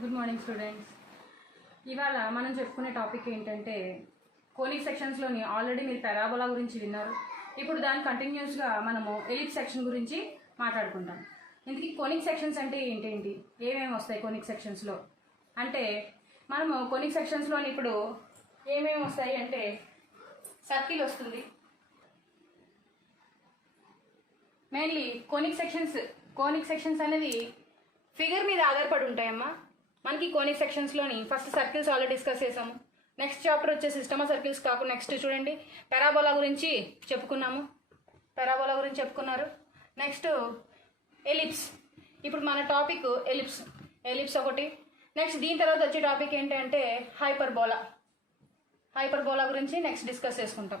Good morning students. ఇవాళ మనం చెప్పుకునే టాపిక్ ఏంటంటే కోనిక్ సెక్షన్స్లోని ఆల్రెడీ మీరు పారాబోలా గురించి విన్నారు. ఇప్పుడు దాని కంటిన్యూస్గా మనము ఎలిప్స్ సెక్షన్ గురించి మాట్లాడుకుంటాం. ఇందుకు కోనిక్ సెక్షన్స్ అంటే ఏంటేంటి, ఏమేమి వస్తాయి కోనిక్ సెక్షన్స్లో అంటే మనము కోనిక్ సెక్షన్స్లోని ఇప్పుడు ఏమేమి వస్తాయి అంటే సర్కిల్ వస్తుంది. మెయిన్లీ కోనిక్ సెక్షన్స్ అనేది ఫిగర్ మీద ఆధారపడి ఉంటాయమ్మా. మనకి కోనిక్ సెక్షన్స్లోని ఫస్ట్ సర్కిల్స్ ఆల్రెడీ డిస్కస్ చేసాము. నెక్స్ట్ చాప్టర్ వచ్చే సిస్టమ్ ఆఫ్ సర్కిల్స్ కాకుండా నెక్స్ట్ చూడండి పారాబోలా గురించి చెప్పుకున్నారు. Next ellipse. ఇప్పుడు మన టాపిక్ ఎలిప్స్ ఒకటి. నెక్స్ట్ దీని తర్వాత వచ్చే టాపిక్ ఏంటంటే హైపర్బోలా గురించి నెక్స్ట్ డిస్కస్ చేసుకుంటాం.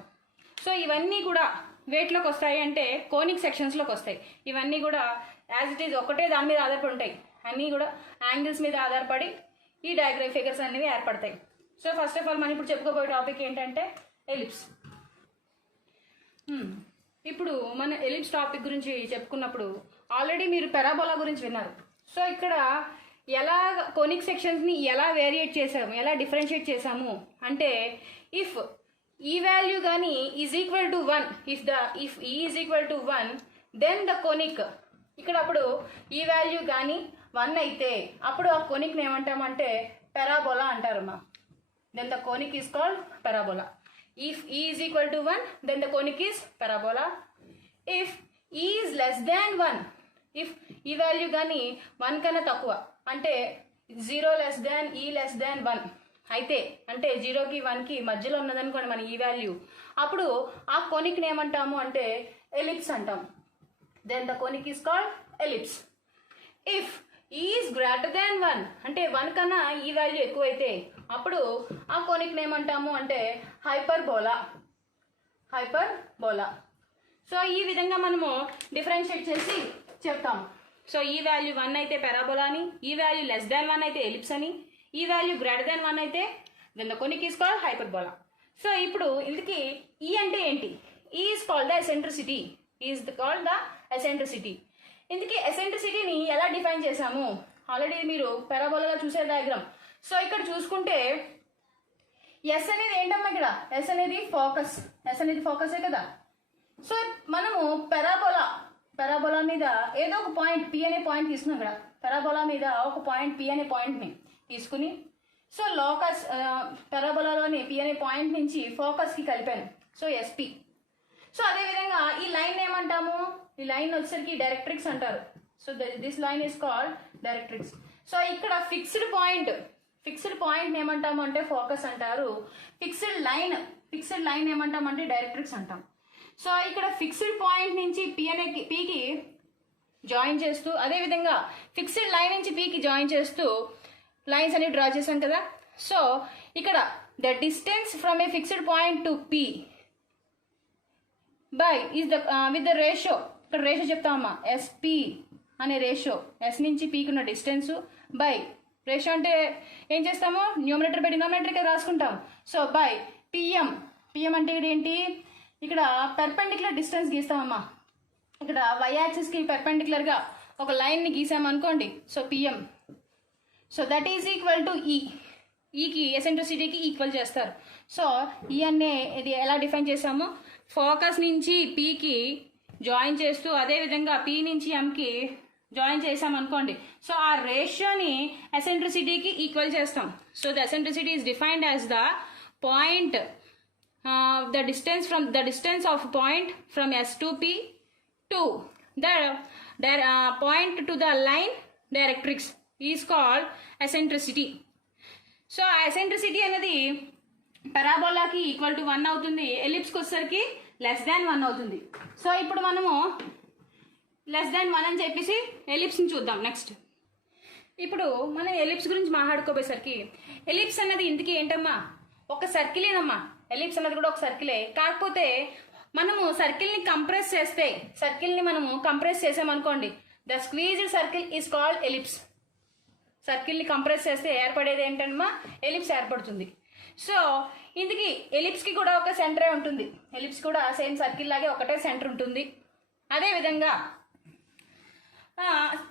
సో ఇవన్నీ కూడా వేట్లోకి వస్తాయి అంటే కోనిక్ సెక్షన్స్లోకి వస్తాయి. ఇవన్నీ కూడా యాజ్ ఇట్ ఈజ్ ఒకటే దాని మీద ఆధారపడి ఉంటాయి. అన్నీ కూడా యాంగిల్స్ మీద ఆధారపడి ఈ డయాగ్రామ్ ఫిగర్స్ అనేవి ఏర్పడతాయి. సో ఫస్ట్ ఆఫ్ ఆల్ మనం ఇప్పుడు చెప్పుకోబోయే టాపిక్ ఏంటంటే ఎలిప్స్. ఇప్పుడు మన ఎలిప్స్ టాపిక్ గురించి చెప్పుకున్నప్పుడు ఆల్రెడీ మీరు పారాబోలా గురించి విన్నారు. సో ఇక్కడ ఎలా కోనిక్ సెక్షన్స్ని ఎలా వేరియేట్ చేసాము, ఎలా డిఫరెన్షియేట్ చేసాము అంటే ఇఫ్ ఈ వాల్యూ కానీ is equal to 1, if e is equal to 1 then the conic. ఇక్కడ అప్పుడు ఈ వాల్యూ కానీ 1 అయితే అప్పుడు ఆ కోనిక్ని ఏమంటామంటే పారాబోలా అంటారమ్మా. Then the conic is called parabola. If e is equal to 1 then the conic is parabola. If e is less than 1, if e value కానీ 1 కన్నా తక్కువ అంటే 0 లెస్ దాన్ ఈ లెస్ దాన్ 1 అయితే అంటే 0కి 1కి మధ్యలో ఉన్నదనుకోండి మన ఈ వాల్యూ, అప్పుడు ఆ కోనిక్ని ఏమంటాము అంటే ఎలిప్స్ అంటాం. Then the conic is called ellipse. If e is greater than 1 అంటే 1 కన్నా ఈ వాల్యూ ఎక్కువైతే అప్పుడు ఆ కోనిక్ని ఏమంటాము అంటే హైపర్బోలా. సో ఈ విధంగా మనము డిఫరెన్షియేట్ చేసి చెప్తాము. సో ఈ వాల్యూ 1 అయితే పారాబోలా అని, ఈ వాల్యూ లెస్ దాన్ 1 అయితే ఎలిప్స్ అని, ఈ వాల్యూ గ్రేటర్ దాన్ 1 అయితే then the conic is called hyperbola. So ఇప్పుడు ఇందుకి ఈ అంటే ఏంటి? ఈ ఈజ్ కాల్డ్ ద ఎసెంట్రిసిటీ. ఇందుకే ఎసెంట్రిసిటీని ఎలా డిఫైన్ చేసాము ఆల్రెడీ మీరు పారాబోలాలో చూసే డయాగ్రామ్. సో ఇక్కడ చూసుకుంటే ఎస్ అనేది ఏంటమ్మా, ఇక్కడ ఎస్ అనేది ఫోకసే కదా. సో మనము పారాబోలా మీద ఏదో ఒక పాయింట్ పి అనే పాయింట్ తీసుకున్నాం. ఇక్కడ పారాబోలా మీద ఒక పాయింట్ పి అనే పాయింట్ని తీసుకుని సో లోకస్ పారాబోలాలోని పి అనే పాయింట్ నుంచి ఫోకస్కి కలిపాను. So SP. సో అదేవిధంగా ఈ లైన్ ఏమంటాము, ఈ లైన్ వచ్చేసరికి డైరెక్ట్రిక్స్ అంటారు. So this line is called directrix. So ఇక్కడ ఫిక్స్డ్ పాయింట్ ఏమంటాము అంటే ఫోకస్ అంటారు. ఫిక్స్డ్ లైన్ ఏమంటామంటే డైరెక్ట్రిక్స్ అంటాం. సో ఇక్కడ ఫిక్స్డ్ పాయింట్ నుంచి పీకి జాయిన్ చేస్తూ అదేవిధంగా ఫిక్స్డ్ లైన్ నుంచి పీకి జాయిన్ చేస్తూ లైన్స్ అనేవి డ్రా చేశాం కదా. సో ఇక్కడ the distance from A fixed point to P by is the with the ratio. ఇక్కడ రేషియో చెప్తామమ్మా, ఎస్పి అనే రేషియో, ఎస్ నుంచి పీకి ఉన్న డిస్టెన్స్ బై రేషియో అంటే ఏం చేస్తాము, న్యూమరేటర్ బై డినామినేటర్కి రాసుకుంటాం. సో బై పిఎం అంటే ఇక్కడ ఏంటి, ఇక్కడ పెర్పెండిక్యులర్ డిస్టెన్స్ గీస్తామమ్మా. ఇక్కడ వై యాక్సిస్కి పెర్పెండిక్యులర్గా ఒక లైన్ని గీసామనుకోండి. So PM. So that is equal to ఈకి ఎసెంట్రిసిటీకి ఈక్వల్ చేస్తారు. సో ఈ అనే ఇది ఎలా డిఫైన్ చేసాము, ఫోకస్ నుంచి పీకి జాయిన్ చేస్తూ అదేవిధంగా పీ నుంచి ఎంకి జాయిన్ చేసామనుకోండి. సో ఆ రేషియోని ఎసెంట్రిసిటీకి ఈక్వల్ చేస్తాం. So the eccentricity is defined as the point the distance of point from S to P to the point to the line directrix is called eccentricity. So ఆ eccentricity అనేది పారాబోలాకి equal to 1 అవుతుంది, ఎలిప్స్కి వచ్చేసరికి less than 1 అవుతుంది. So ఇప్పుడు మనము less than 1 అని చెప్పేసి ఎలిప్స్ని చూద్దాం. నెక్స్ట్ ఇప్పుడు మనం ఎలిప్స్ గురించి మాట్లాడుకోబోయేసరికి ఎలిప్స్ అన్నది ఇందుకు ఏంటమ్మా, ఒక సర్కిలేనమ్మా. ఎలిప్స్ అన్నది కూడా ఒక సర్కిలే, కాకపోతే మనము సర్కిల్ని కంప్రెస్ చేసామనుకోండి. The squeezed circle is called ellipse. సర్కిల్ని కంప్రెస్ చేస్తే ఏర్పడేది ఏంటమ్మా, ఎలిప్స్ ఏర్పడుతుంది. సో ఇందుకి ఎలిప్స్కి కూడా ఒక సెంటరే ఉంటుంది. ఎలిప్స్ కూడా సేమ్ సర్కిల్ లాగే ఒకటే సెంటర్ ఉంటుంది. అదేవిధంగా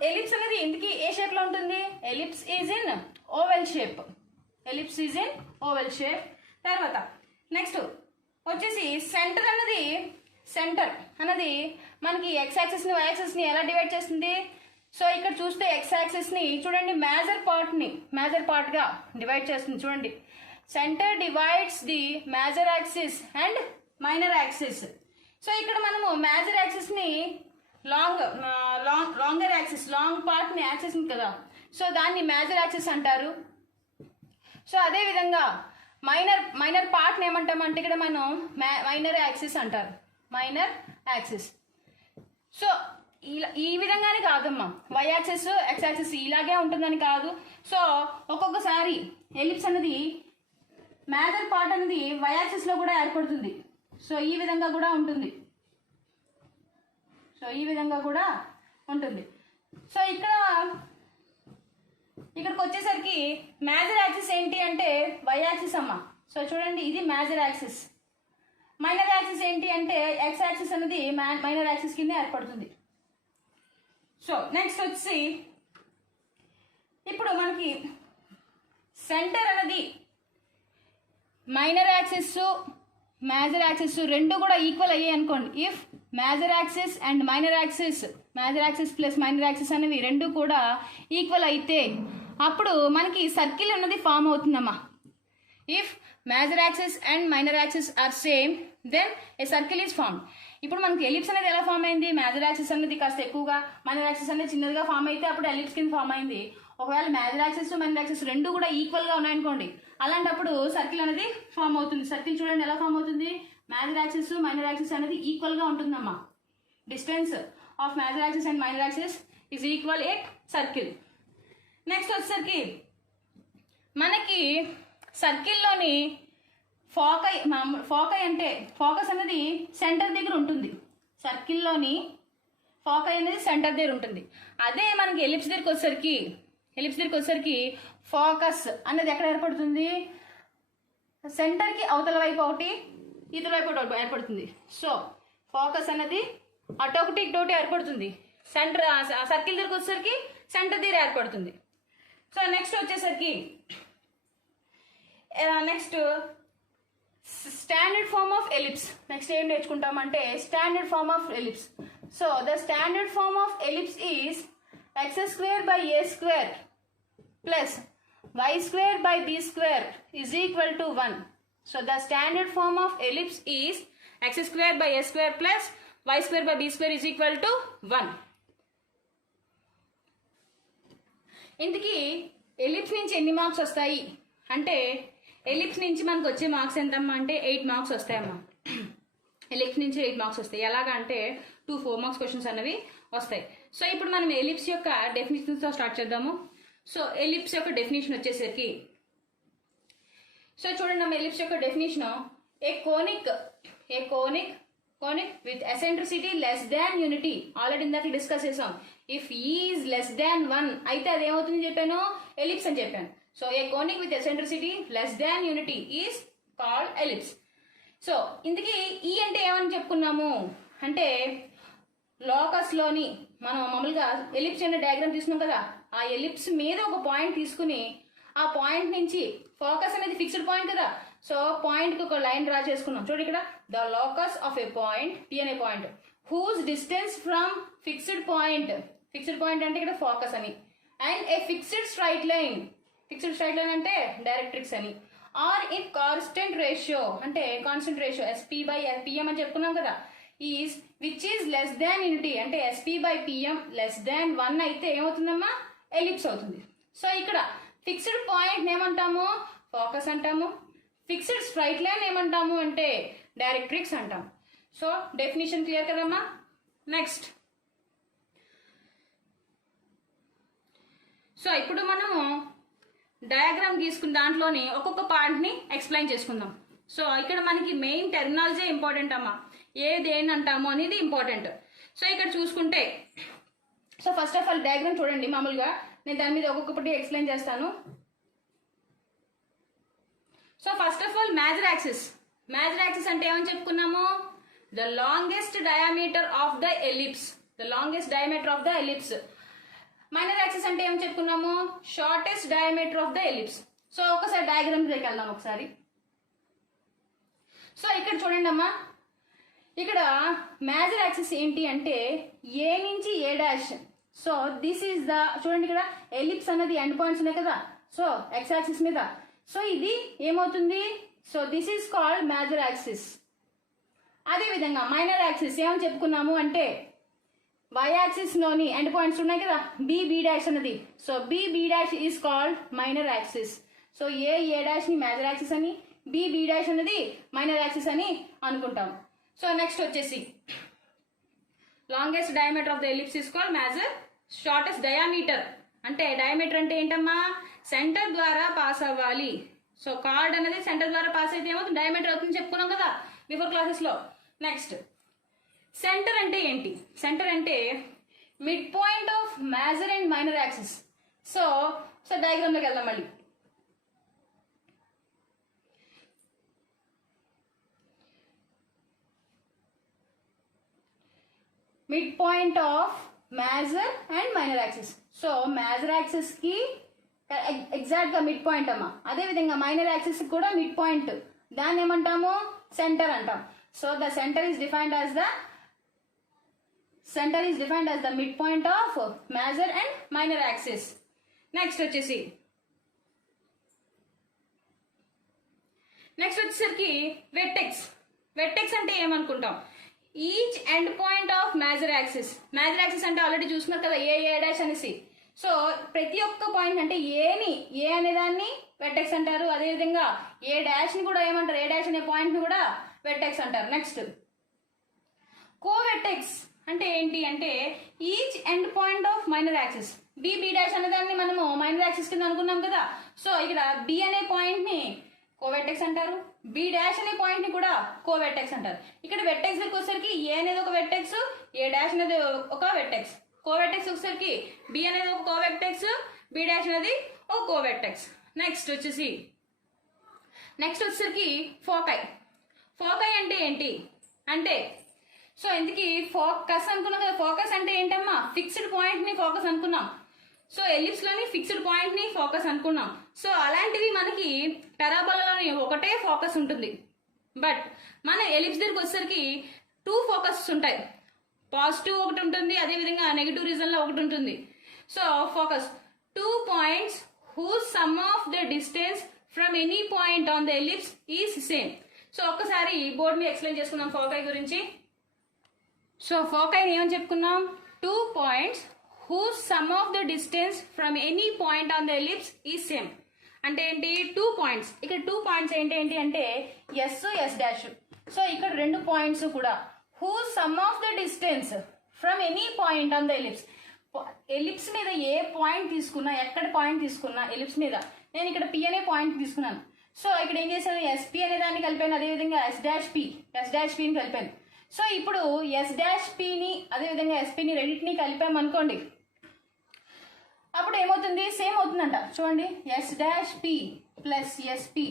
ఎలిప్స్ అనేది ఇందుకి ఏ షేప్లో ఉంటుంది? Ellipse is in oval shape. Ellipse is in oval shape. తర్వాత నెక్స్ట్ వచ్చేసి సెంటర్ అన్నది మనకి ఎక్స్ యాక్సిస్ని వై యాక్సిస్ని ఎలా డివైడ్ చేస్తుంది? సో ఇక్కడ చూస్తే ఎక్స్ యాక్సిస్ని చూడండి మేజర్ పార్ట్గా డివైడ్ చేస్తుంది. చూడండి, centre divides the major axis and minor axis. So ఇక్కడ మనము మేజర్ యాక్సిస్ని లాంగర్ యాక్సిస్, లాంగ్ పార్ట్ని యాక్సిస్ కదా, సో దాన్ని మేజర్ యాక్సిస్ అంటారు. సో అదేవిధంగా మైనర్ పార్ట్ని ఏమంటామంటే ఇక్కడ మనం మైనర్ యాక్సిస్ అంటారు, మైనర్ యాక్సిస్. సో ఈ విధంగానే కాదమ్మా, వై యాక్సిస్ ఎక్స్ యాక్సిస్ ఇలాగే ఉంటుందని కాదు. సో ఒక్కొక్కసారి ఎలిప్స్ అనేది మేజర్ పార్ట్ అనేది వై యాక్సిస్లో కూడా ఏర్పడుతుంది. సో ఈ విధంగా కూడా ఉంటుంది. సో ఇక్కడికి వచ్చేసరికి మేజర్ యాక్సిస్ ఏంటి అంటే వై యాక్సిస్ అమ్మ. సో చూడండి, ఇది మేజర్ యాక్సిస్. మైనర్ యాక్సిస్ ఏంటి అంటే ఎక్స్ యాక్సిస్ అనేది మైనర్ యాక్సిస్ కింద ఏర్పడుతుంది. సో నెక్స్ట్ వచ్చి ఇప్పుడు మనకి సెంటర్ అనేది మైనర్ యాక్సిస్ మేజర్ యాక్సిస్ రెండు కూడా ఈక్వల్ అయ్యాయి అనుకోండి. If major axis and minor axis plus minor axis అనేవి రెండు కూడా ఈక్వల్ అయితే అప్పుడు మనకి సర్కిల్ అన్నది ఫామ్ అవుతుందమ్మా. If major axis and minor axis are same then a circle is form. ఇప్పుడు మనకి ఎలిప్స్ అనేది ఎలా ఫామ్ అయింది? మేజర్ యాక్సిస్ అనేది కాస్త ఎక్కువగా, మైనర్ యాక్సిస్ అనేది చిన్నదిగా ఫామ్ అయితే అప్పుడు ఎలిప్స్ కింద ఫామ్ అయింది. ఒకవేళ మేజర్ యాక్సిస్ మైనర్ యాక్సిస్ రెండు కూడా ఈక్వల్గా ఉన్నాయనుకోండి, అలాంటప్పుడు సర్కిల్ అనేది ఫామ్ అవుతుంది. సర్కిల్ చూడండి ఎలా ఫామ్ అవుతుంది? మేజర్ యాక్సిస్ మైనర్ యాక్సిస్ అనేది ఈక్వల్గా ఉంటుందమ్మా. Distance of major axis and minor axis is equal at circle. Next వచ్చేసరికి మనకి సర్కిల్లోని ఫోకై అంటే ఫోకస్ అనేది సెంటర్ దగ్గర ఉంటుంది. సర్కిల్లోని ఫోకై అనేది సెంటర్ దగ్గర ఉంటుంది. అదే మనకి ఎలిప్స్ దగ్గరికి వచ్చేసరికి ఫోకస్ అనేది ఎక్కడ ఏర్పడుతుంది? సెంటర్కి అవతల వైపు ఒకటి, ఇతర వైపు ఒకటి ఏర్పడుతుంది. సో ఫోకస్ అనేది అటొకటి ఇటొకటి ఏర్పడుతుంది. సర్కిల్ దగ్గరికి వచ్చేసరికి సెంటర్ దగ్గర ఏర్పడుతుంది. సో నెక్స్ట్ వచ్చేసరికి standard form of ellipse. Next ఏం నేర్చుకుంటామంటే standard form of ellipse. So the standard form of ellipse is x square by a square plus y square by b square is equal to 1. So the standard form of ellipse is x square by a square plus y square by b square is equal to 1. ఇందుకి ellipse నుంచి ఎన్ని marks వస్తాయి అంటే, ellipse నుంచి మనకు వచ్చే marks ఎంతమ్మా అంటే 8 marks వస్తాయమ్మా. Ellipse నుంచి 8 మార్క్స్ వస్తాయి. ఎలాగా అంటే 2 4 మార్క్స్ క్వశ్చన్స్ అనేవి వస్తాయి. సో ఇప్పుడు మనం ఎలిప్స్ యొక్క డెఫినేషన్తో స్టార్ట్ చేద్దాము. సో ఎలిప్స్ యొక్క డెఫినేషన్ వచ్చేసరికి, సో చూడండి ನಮ್ಮ ఎలిప్స్ యొక్క definition, a conic with eccentricity less than unity. Already ఇందాక డిస్కస్ చేసాం. ఇఫ్ ఈజ్ లెస్ దాన్ 1 అయితే అదేమవుతుంది చెప్పాను? ఎలిప్స్ అని చెప్పాను. So a conic with eccentricity less than unity is called ellipse. So ఇందుకీ ఈ అంటే ఏమని చెప్పుకున్నాము అంటే, లోకస్లోని మనం మామూలుగా ఎలిప్స్ అనే డయాగ్రామ్ తీసుకున్నాం కదా, ఆ ఎలిప్స్ మీద ఒక పాయింట్ తీసుకుని ఆ పాయింట్ నుంచి ఫోకస్ అనేది ఫిక్స్డ్ పాయింట్ కదా, సో పాయింట్కి ఒక లైన్ డ్రా చేసుకున్నాం. చూడండి ఇక్కడ, the locus of a point, P అనే point, whose distance from fixed point అంటే ఇక్కడ ఫోకస్ అని, and a fixed straight line అంటే డైరెక్ట్రిక్స్ అని, ఆర్ ఇన్ కాన్స్టెంట్ రేషియో అంటే constant ratio SP by PM అని చెప్పుకున్నాం కదా, is which is less than unity అంటే SP by PM less than 1 అయితే ఏమవుతుందమ్మా? ఎలిప్స్ అవుతుంది. సో ఇక్కడ ఫిక్స్డ్ పాయింట్ ఏమంటాము? ఫోకస్ అంటాము. ఫిక్స్డ్ స్ట్రైట్ లైన్ ఏమంటాము అంటే డైరెక్ట్రిక్స్ అంటాం. సో డెఫినేషన్ క్లియర్ కదమ్మా. నెక్స్ట్, సో ఇప్పుడు మనము డయాగ్రామ్ గీసుకున్న దాంట్లోని ఒక్కొక్క పాయింట్ని ఎక్స్ప్లెయిన్ చేసుకుందాం. సో ఇక్కడ మనకి మెయిన్ టెర్మినాలజీ ఇంపార్టెంట్ అమ్మా, ఏది ఏంటంటాము అనేది ఇంపార్టెంట్. సో ఇక్కడ చూసుకుంటే, so first of all diagram చూడండి. మామూలుగా నేను దాని మీద ఒక్కొక్కటి ఎక్స్ప్లెయిన్ చేస్తాను. So first of all major axis అంటే ఏమని చెప్పుకున్నాము? The longest diameter of the ellipse minor axis అంటే ఏం చెప్పుకున్నాము, shortest diameter of the ellipse. So ఒకసారి డయాగ్రామ్ దగ్గరికి వెళ్దాం ఒకసారి. సో ఇక్కడ చూడండి అమ్మా, ఇక్కడ మేజర్ యాక్సిస్ ఏంటి అంటే ఏ నుంచి A dash. So this is the, చూడండి ఇక్కడ ఎలిప్స్ అన్నది ఎండ్ పాయింట్స్ ఉన్నాయి కదా, సో ఎక్స్ యాక్సిస్ మీద. సో ఇది ఏమవుతుంది, so this is called major axis. అదే విధంగా మైనర్ యాక్సిస్ ఏమని చెప్పుకున్నాము అంటే వై యాక్సిస్ లోని ఎండ్ పాయింట్స్ ఉన్నాయి కదా, బి డాష్ అన్నది. So B dash is called minor axis. So A dash ని మేజర్ యాక్సిస్ అని, బి డాష్ అన్నది మైనర్ యాక్సిస్ అని అనుకుంటాం. సో నెక్స్ట్ వచ్చేసి longest diameter of the ellipse is called major. Shortest diameter అంటే డయామీటర్ అంటే ఏంటమ్మా, సెంటర్ ద్వారా పాస్ అవ్వాలి. సో కార్డ్ అనేది సెంటర్ ద్వారా పాస్ అయితే ఏమవుతుంది, డయామీటర్ అవుతుంది చెప్పుకున్నాం కదా బిఫోర్ క్లాసెస్ లో. నెక్స్ట్ సెంటర్ అంటే ఏంటి, సెంటర్ అంటే mid point of major and minor axis. So diagram లోకి వెళ్దాం మళ్ళీ. Mid point of major and minor axis. So major axis కి ఎగ్జాక్ట్ గా మిడ్ పాయింట్ అమ్మా. అదే విధంగా మైనర్ యాక్సిస్ కూడా మిడ్ పాయింట్, దాన్ని ఏమంటాము, సెంటర్ అంటాం. So the centre is defined as the mid point of major and minor axis. Next వచ్చేసరికి వెర్టెక్స్. వెర్టెక్స్ అంటే ఏమనుకుంటాం, each end point of major axis. Major axis అంటే ఆల్రెడీ చూస్తున్నారు కదా ఏ డాష్ అనేసి. సో ప్రతి ఒక్క పాయింట్ అంటే ఏ అనే దాన్ని వెర్టెక్స్ అంటారు. అదేవిధంగా ఏ డాష్ ని కూడా ఏమంటారు, ఏ డాష్ అనే పాయింట్ ని కూడా వెర్టెక్స్ అంటారు. నెక్స్ట్ కోవెర్టెక్స్ అంటే ఏంటి అంటే each end point of minor axis. B dash అనే దాన్ని మనము మైనర్ యాక్సిస్ కింద అనుకున్నాం కదా. సో ఇక్కడ బి అనే పాయింట్ ని కోవెర్టెక్స్ అంటారు, బి డాష్ అనే పాయింట్ ని కూడా కోవెర్టెక్స్ అంటారు. ఇక్కడ వెర్టెక్స్ దగ్గరికి వచ్చేసరికి ఏ అనేది ఒక వెర్టెక్స్, ఏ డాష్ అనేది ఒక వెర్టెక్స్. కోవెర్టెక్స్ వచ్చేసరికి బి అనేది ఒక కోవెర్టెక్స్, బి డాష్ అనేది ఒక కోవెర్టెక్స్. నెక్స్ట్ వచ్చేసరికి ఫోకై. ఫోకై అంటే ఏంటి అంటే, సో ఇందుకి ఫోకస్ అనుకున్నాం కదా, ఫోకస్ అంటే ఏంటమ్మా, ఫిక్స్డ్ పాయింట్ ని ఫోకస్ అనుకున్నాం. సో ఎలిప్స్ లోని ఫిక్స్డ్ పాయింట్ ని ఫోకస్ అనుకున్నాం. సో అలాంటివి మనకి పారాబోలాలోని ఒకటే ఫోకస్ ఉంటుంది. బట్ మన ఎలిప్స్ దగ్గరికి వచ్చేసరికి 2 ఫోకస్ ఉంటాయి. పాజిటివ్ ఒకటి ఉంటుంది, అదేవిధంగా నెగిటివ్ రీజన్ లో ఒకటి ఉంటుంది. So focus 2 points whose sum of the distance from any point on the ellipse is same. So ఒక్కసారి బోర్డ్ మీద ఎక్స్ప్లెయిన్ చేసుకుందాం ఫోకై గురించి. సో ఫోకైని ఏమని చెప్పుకున్నాం, 2 points whose sum of the distance from any point on the ellipse is same. అంటే ఏంటి, 2 points. ఇక్కడ 2 పాయింట్స్ ఏంటి అంటే ఎస్ డాష్. సో ఇక్కడ 2 పాయింట్స్ కూడా whose sum of the distance from any point on the ellipse. Ellipse మీద ఏ point తీసుకున్నా, ఎక్కడ పాయింట్ తీసుకున్నా ఎలిప్స్ మీద, నేను ఇక్కడ పి అనే పాయింట్ తీసుకున్నాను. సో ఇక్కడ ఏం చేశాను, ఎస్పి అనే దాన్ని కలిపాను, అదేవిధంగా ఎస్ డాష్ పిని కలిపాను. సో ఇప్పుడు ఎస్ డాష్ పిని అదేవిధంగా ఎస్పిని రెండింటిని కలిపాము అనుకోండి, అప్పుడు ఏమవుతుంది, సేమ్ అవుతుందంట. చూడండి, yes dash P plus SP.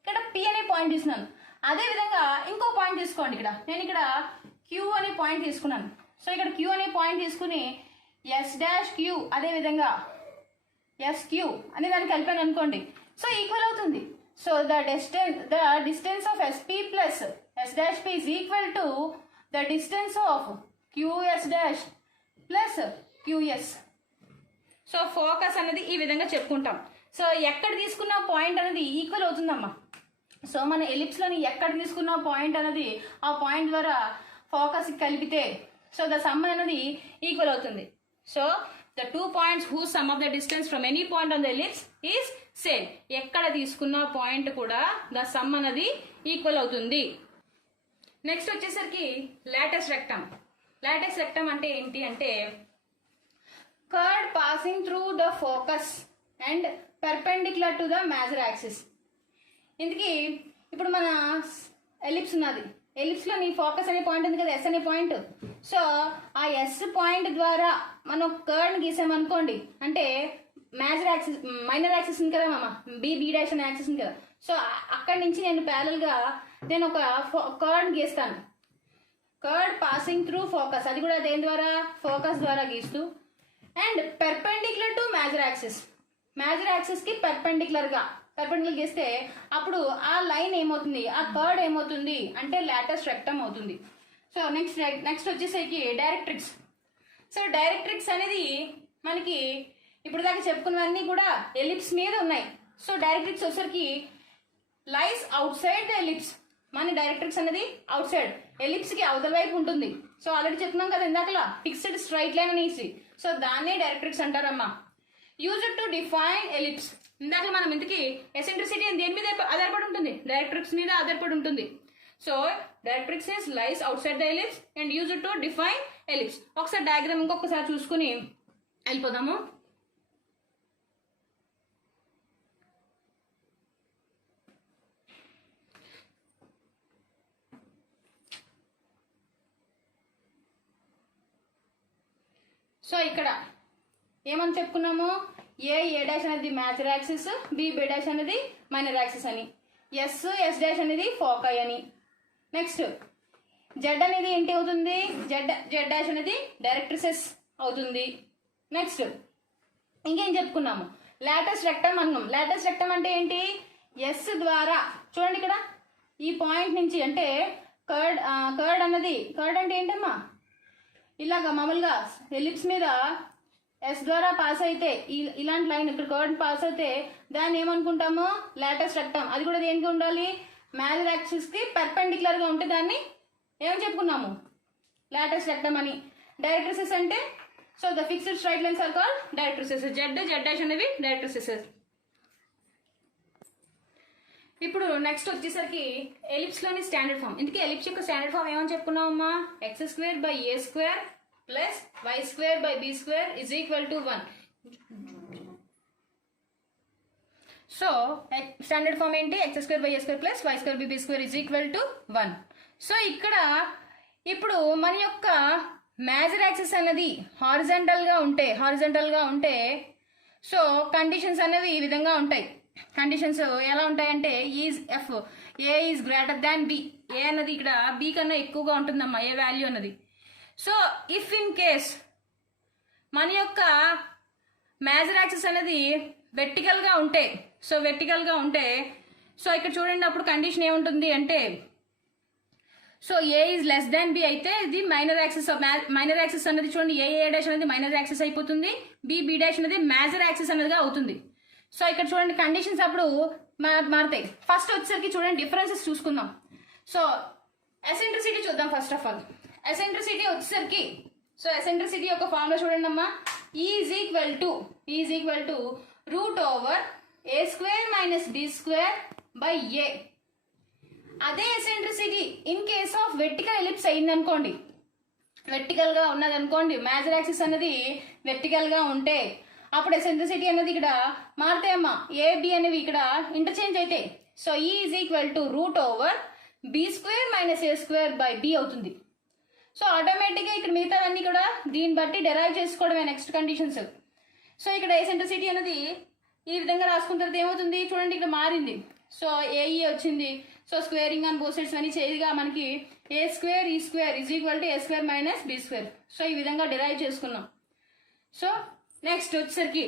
ఇక్కడ పి అనే పాయింట్ తీసుకున్నాను. అదేవిధంగా ఇంకో పాయింట్ తీసుకోండి, ఇక్కడ నేను ఇక్కడ క్యూ అనే పాయింట్ తీసుకున్నాను. సో ఇక్కడ క్యూ అనే పాయింట్ తీసుకుని ఎస్ డాష్ క్యూ అదేవిధంగా ఎస్ క్యూ అనే దాన్ని కలిపాను అనుకోండి, సో ఈక్వల్ అవుతుంది. So the distance of SP plus S dash P is equal to the distance of QS dash plus QS. So focus అనేది ఈ విధంగా చెప్పుకుంటాం. సో ఎక్కడ తీసుకున్న పాయింట్ అనేది ఈక్వల్ అవుతుందమ్మా. సో మన ఎలిప్స్ లోని ఎక్కడ తీసుకున్న పాయింట్ అనేది ఆ పాయింట్ ద్వారా ఫోకస్ కలిపితే సో ద సమ్ అనేది ఈక్వల్ అవుతుంది. So the 2 points who some of the distance from any point on the ellipse is same. ఎక్కడ తీసుకున్న పాయింట్ కూడా ద సమ్ అనేది ఈక్వల్ అవుతుంది. నెక్స్ట్ వచ్చేసరికి లాటస్ రెక్టమ్. లాటస్ రెక్టమ్ అంటే ఏంటి అంటే curve passing through the focus and perpendicular to the major axis. ఇందుకి ఇప్పుడు మన ఎలిప్స్ ఉన్నది, ఎలిప్స్ లో నీ ఫోకస్ అనే పాయింట్ ఉంది కదా, ఎస్ అనే పాయింట్. సో ఆ ఎస్ పాయింట్ ద్వారా మనం కర్వ్ ని గీసామనుకోండి, అంటే మేజర్ యాక్సిస్ మైనర్ యాక్సిస్ ఉంది కదా మామ, బి డాష్ అనే యాక్సిస్ ఉంది కదా. సో అక్కడి నుంచి నేను ప్యారల్ గా నేను ఒక కర్వ్ గీస్తాను. కర్వ్ పాసింగ్ త్రూ ఫోకస్, అది కూడా దేని ద్వారా, ఫోకస్ ద్వారా గీస్తూ and perpendicular to major axis కి పెర్పెండిక్యులర్ చేస్తే అప్పుడు ఆ లైన్ ఏమవుతుంది, ఆ కర్డ్ ఏమవుతుంది అంటే లాటస్ రెక్టమ్ అవుతుంది. సో నెక్స్ట్ వచ్చేసరికి డైరెక్ట్రిక్స్. సో డైరెక్ట్రిక్స్ అనేది మనకి ఇప్పుడు దాకా చెప్పుకున్నవన్నీ కూడా ఎలిప్స్ మీద ఉన్నాయి. సో డైరెక్ట్రిక్స్ వచ్చేసరికి lies outside the ellipse. మన డైరెక్ట్రిక్స్ అనేది అవుట్ సైడ్ ఎలిప్స్ కి అవతల వైపు ఉంటుంది. సో ఆల్రెడీ చెప్తున్నాం కదా ఇందాకలా ఫిక్స్డ్ స్ట్రైట్ లైన్ అనేసి. సో దాన్నే డైరెక్ట్రిక్స్ అంటారమ్మా. Use to define ellipse. ఇందాక మనం ఇంతకి ఎసెంట్రిసిటీ అని దేని మీద ఆధారపడి ఉంటుంది, డైరెక్ట్రిక్స్ మీద ఆధారపడి ఉంటుంది. So directrix is lies outside the ellipse and use to define ellipse. ఒకసారి డయాగ్రామ్ ఇంకొకసారి చూసుకుని వెళ్ళిపోదాము. సో ఇక్కడ ఏమని చెప్పుకున్నాము, ఏ డాష్ అనేది మేజర్ యాక్సిస్, బి డాష్ అనేది మైనర్ యాక్సిస్ అని, ఎస్ డాష్ అనేది ఫోకై అని. నెక్స్ట్ జెడ్ అనేది ఏంటి అవుతుంది, జెడ్ డాష్ అనేది డైరెక్ట్రిసెస్ అవుతుంది. నెక్స్ట్ ఇంకేం చెప్పుకున్నాము, లాటస్ రెక్టమ్ అన్నాం. లాటస్ రెక్టమ్ అంటే ఏంటి, ఎస్ ద్వారా చూడండి ఇక్కడ ఈ పాయింట్ నుంచి అంటే కర్డ్ అంటే ఏంటమ్మా, ఇలాగా మామూలుగా ఎలిప్స్ మీద ఎస్ ద్వారా పాస్ అయితే ఇలాంటి లైన్ ఇక్కడ కర్డ్ పాస్ అయితే దాన్ని ఏమనుకుంటాము లాటస్ రెక్టమ్. అది కూడా దేనికి ఉండాలి, మేజర్ యాక్సిస్ కి పెర్పెండిక్యులర్ గా ఉంటే దాన్ని ఏమని చెప్పుకున్నాము లాటస్ రెక్టమ్ అని. డైరెక్ట్రిసెస్ అంటే so the fixed straight lines are called directrices. Z dash అనేవి డైరెక్ట్రిసెస్. ఇప్పుడు నెక్స్ట్ వచ్చేసరికి ఎలిప్స్ లోని స్టాండర్డ్ ఫామ్. ఇందుకే ఎలిప్స్ యొక్క స్టాండర్డ్ ఫామ్ ఏమని చెప్పుకున్నామమ్మా, x² / a² plus y² / b² is equal to 1. So standard form ఏంటి, x² / a² plus y² / b² is equal to 1. So ఇక్కడ ఇప్పుడు మన యొక్క మేజర్ యాక్సిస్ అనేది హారిజంటల్ గా ఉంటే సో కండిషన్స్ అనేవి ఈ విధంగా ఉంటాయి. కండిషన్స్ ఎలా ఉంటాయంటే ఏ ఈజ్ గ్రేటర్ దాన్ బి. ఏ అన్నది ఇక్కడ బి కన్నా ఎక్కువగా ఉంటుందమ్మా ఏ వాల్యూ అన్నది. సో ఇఫ్ ఇన్ కేస్ మన యొక్క మేజర్ యాక్సిస్ అనేది వెర్టికల్ గా ఉంటే సో ఇక్కడ చూడండి అప్పుడు కండిషన్ ఏముంటుంది అంటే so A is less than B అయితే ఇది మైనర్ యాక్సిస్ అనేది చూడండి ఏ డాష్ అనేది మైనర్ యాక్సిస్ అయిపోతుంది, బి డాష్ అనేది మేజర్ యాక్సిస్ అనేది అవుతుంది. సో ఇక్కడ చూడండి కండిషన్స్ అప్పుడు మారుతాయి. ఫస్ట్ వచ్చేసరికి చూడండి డిఫరెన్సెస్ చూసుకుందాం. సో ఎసెంట్రిసిటీ చూద్దాం. ఫస్ట్ ఆఫ్ ఆల్ ఎసెంట్రిసిటీ వచ్చేసరికి సో ఎసెంట్రిసిటీ యొక్క ఫార్ములా చూడండి అమ్మా, is equal to √/a² - b² / a. అదే eccentricity in case of vertical ellipse అయింది అనుకోండి, వెర్టికల్ గా ఉన్నది అనుకోండి, మేజర్ యాక్సిస్ అనేది వెర్టికల్ గా ఉంటే అప్పుడు ఎసెంట్రిసిటీ అనేది ఇక్కడ మారుతాయమ్మా, ఏ బి అనేవి ఇక్కడ ఇంటర్చేంజ్ అయితే. సో ఈ is equal to √/b² - a² / b అవుతుంది. సో ఆటోమేటిక్గా ఇక్కడ మిగతావన్నీ కూడా దీన్ని బట్టి డెరైవ్ చేసుకోవడమే నెక్స్ట్ కండిషన్స్. సో ఇక్కడ ఎసెంట్రిసిటీ అనేది ఈ విధంగా రాసుకున్న తర్వాత ఏమవుతుంది చూడండి ఇక్కడ మారింది. సో ఏఈ వచ్చింది. So squaring on both sides అని చేయగా మనకి a² is equal to a² - b². So ఈ విధంగా డెరైవ్ చేసుకున్నాం. సో నెక్స్ట్ వచ్చేసరికి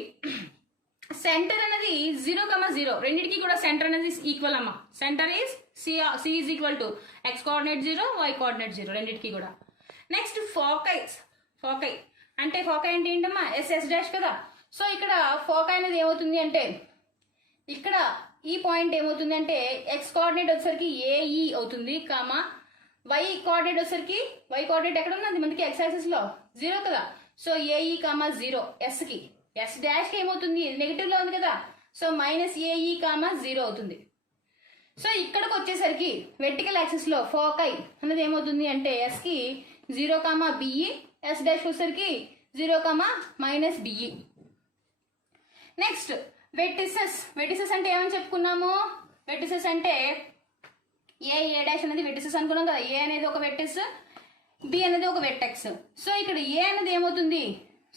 సెంటర్ అనేది 0,0 రెండింటికి కూడా సెంటర్ అనేది ఈక్వల్ అమ్మా. Centre is C is equal to x coordinate 0 y coordinate 0 రెండింటికి కూడా. నెక్స్ట్ ఫోకై అంటే ఏంటమ్మా ఎస్ డాష్ కదా. సో ఇక్కడ ఫోకై అనేది ఏమవుతుంది అంటే ఇక్కడ ఈ పాయింట్ ఏమవుతుంది అంటే ఎక్స్ కోఆర్డినేట్ వచ్చేసరికి ఏఈ అవుతుంది కామా వై కోఆర్డినేట్ వచ్చేసరికి వై కోఆర్డినేట్ ఎక్కడ ఉన్నది మనకి ఎక్స్ యాక్సిస్ లో 0 కదా. So AE comma 0 S dash కి ఏమవుతుంది నెగిటివ్ లో ఉంది కదా. సో -AE, 0 అవుతుంది. సో ఇక్కడికి వచ్చేసరికి వెర్టికల్ యాక్సిస్ లో ఫోకై అనేది ఏమవుతుంది అంటే ఎస్ కి 0, BE, ఎస్ డాష్ వచ్చేసరికి 0, -BE. నెక్స్ట్ వెర్టిసెస్ అంటే ఏమని చెప్పుకున్నాము, వెర్టిసెస్ అంటే ఏ డాష్ అనేది వెర్టిసెస్ అనుకున్నాం కదా. ఏ అనేది ఒక వెర్టిస్, బి అనేది ఒక వెర్టెక్స్. సో ఇక్కడ ఏ అనేది ఏమవుతుంది,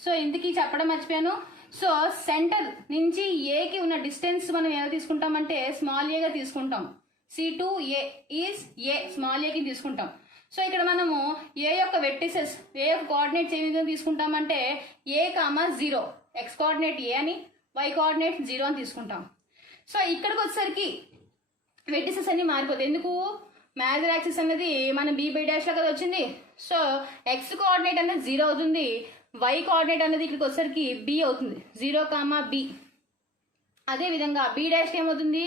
సో ఇందుకి చెప్పడం మర్చిపోయాను. సో సెంటర్ నుంచి ఏకి ఉన్న డిస్టెన్స్ మనం ఎలా తీసుకుంటామంటే స్మాల్ ఏగా తీసుకుంటాం. C to A is a small ఏకి తీసుకుంటాం. సో ఇక్కడ మనము ఏ యొక్క వెర్టిసెస్ ఏ యొక్క కోఆర్డినేట్స్ ఏ విధంగా తీసుకుంటామంటే ఏ కామా 0, ఎక్స్ కోఆర్డినేట్ ఏ అని వై కోఆర్డినేట్ 0 అని తీసుకుంటాం. సో ఇక్కడికి వచ్చేసరికి వెర్టిసెస్ అన్ని మారిపోతాయి. ఎందుకు? మేజర్ యాక్సిస్ అనేది మన బి బై డాష్ లాగా వచ్చింది. సో ఎక్స్ కోఆర్డినేట్ అనేది 0 అవుతుంది, వై కోఆర్డినేట్ అనేది ఇక్కడికి వచ్చేసరికి బి అవుతుంది, 0 కామా బి. అదేవిధంగా బి డాష్కి ఏమవుతుంది?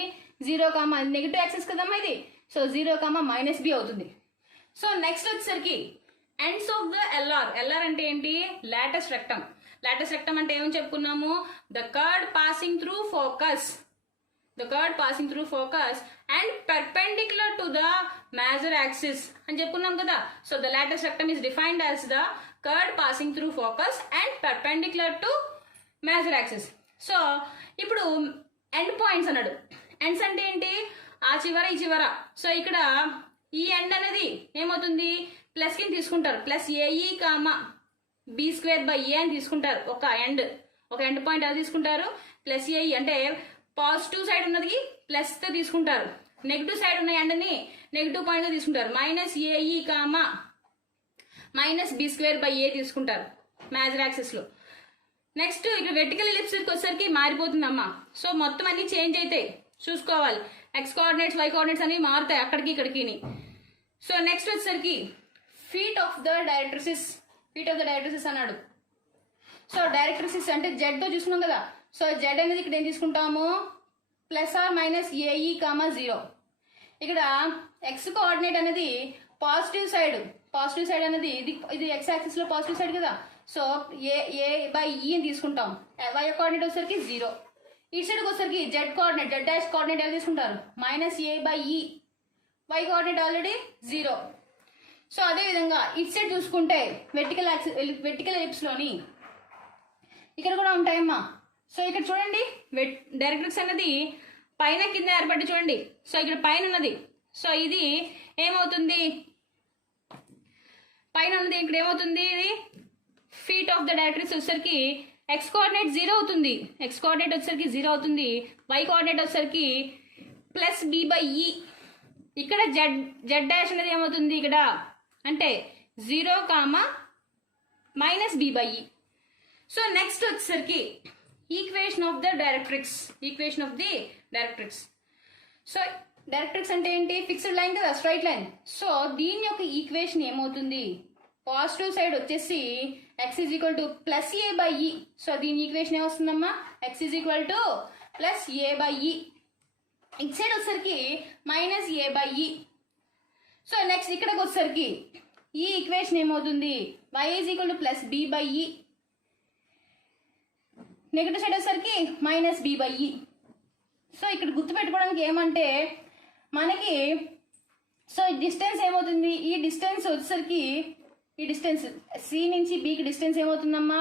0 కామా నెగిటివ్ యాక్సిస్ కదమ్మా ఇది, సో 0 కామా మైనస్ బి అవుతుంది. సో నెక్స్ట్ వచ్చేసరికి ends of the LR. LR అంటే ఏంటి? Lotus rectum. లాటస్ రెక్టమ్ అంటే ఏమని చెప్పుకున్నాము? The curd passing through focus, the curd passing through focus and perpendicular to the major axis అని చెప్పుకున్నాం కదా. So the Lotus rectum is defined as the curd passing through focus and perpendicular to major axis. So ఇప్పుడు end points అన్నాడు. Ends అంటే ఏంటి? ఆ చివర ఈ చివర. సో ఇక్కడ ఈ ఎండ్ అనేది ఏమవుతుంది? ప్లస్ కింద తీసుకుంటారు, plus AE comma B square by A అని తీసుకుంటారు. ఒక ఎండ్ పాయింట్ అది తీసుకుంటారు, ప్లస్ ఏఈ అంటే పాజిటివ్ సైడ్ ఉన్నది ప్లస్ తో తీసుకుంటారు, నెగిటివ్ సైడ్ ఉన్న ఎండ్ని నెగిటివ్ పాయింట్ గా తీసుకుంటారు, minus AE comma minus B square by A తీసుకుంటారు మేజర్ యాక్సిస్ లో. నెక్స్ట్ ఇక్కడ వెర్టికల్ ఎలిప్స్ వచ్చేసరికి మారిపోతుందమ్మా. సో మొత్తం అన్ని చేంజ్ అవుతాయి, చూసుకోవాలి. ఎక్స్ కోఆర్డినేట్స్ వై కోఆర్డినేట్స్ అనేవి మారుతాయి అక్కడికి ఇక్కడికి. సో నెక్స్ట్ వచ్చేసరికి feet of the directrices. Feet of the directrices అన్నాడు. సో డైరెక్ట్రిసిస్ అంటే జెడ్ తో చూసుకున్నాం కదా. సో జెడ్ అనేది ఇక్కడ ఏం తీసుకుంటాము? Plus or minus AE comma 0. ఇక్కడ ఎక్స్ కోఆర్డినేట్ అనేది పాజిటివ్ సైడ్ అనేది ఇది ఎక్స్ యాక్సిస్ లో పాజిటివ్ సైడ్ కదా. సో ఏ బై ఈ అని తీసుకుంటాం. వై కోఆర్డినేట్ వచ్చేసరికి 0. ఇటు సైడ్కి వచ్చేసరికి Z coordinate Z dash coordinate ఎలా తీసుకుంటారు? Minus A by E. Y coordinate already 0. So అదేవిధంగా ఇటు సైడ్ చూసుకుంటే వెర్టికల్ ఎలిప్స్ లోని ఇక్కడ కూడా ఉంటాయమ్మా. సో ఇక్కడ చూడండి డైరెక్ట్రిక్స్ అనేది పైన కింద ఏర్పడి చూడండి. సో ఇక్కడ పైన ఉన్నది, సో ఇది ఏమవుతుంది? పైన ఉన్నది ఇక్కడ ఏమవుతుంది? ఇది ఫీట్ ఆఫ్ ద డైరెక్ట్రిక్స్ వచ్చేసరికి ఎక్స్ కోఆర్డినేట్ 0 అవుతుంది, ఎక్స్ కోఆర్డినేట్ వచ్చేసరికి 0 అవుతుంది, వై కోఆర్డినేట్ వచ్చేసరికి ప్లస్ బి బై ఈ. ఇక్కడ జెడ్ డాష్ అనేది ఏమవుతుంది ఇక్కడ అంటే 0 comma minus B by E. So next వచ్చేసరికి equation of the directrix. So directrix అంటే ఏంటి? ఫిక్స్డ్ లైన్ కదా, స్ట్రైట్ లైన్. సో దీని యొక్క ఈక్వేషన్ ఏమవుతుంది? పాజిటివ్ సైడ్ వచ్చేసి X is equal to plus A by E. So దీని ఈక్వేషన్ ఏమొస్తుందమ్మా? X is equal to plus A by E. ఇటు సైడ్ వచ్చేసరికి minus A by E. So next ఇక్కడికి వచ్చేసరికి ఈ ఈక్వేషన్ ఏమవుతుంది? Y is equal to plus B by E. Negative side వచ్చేసరికి minus B by E. So ఇక్కడ గుర్తుపెట్టుకోవడానికి ఏమంటే మనకి సో డిస్టెన్స్ ఏమవుతుంది? ఈ డిస్టెన్స్ వచ్చేసరికి ఈ డిస్టెన్స్ సి నుంచి బికి డిస్టెన్స్ ఏమవుతుందమ్మా?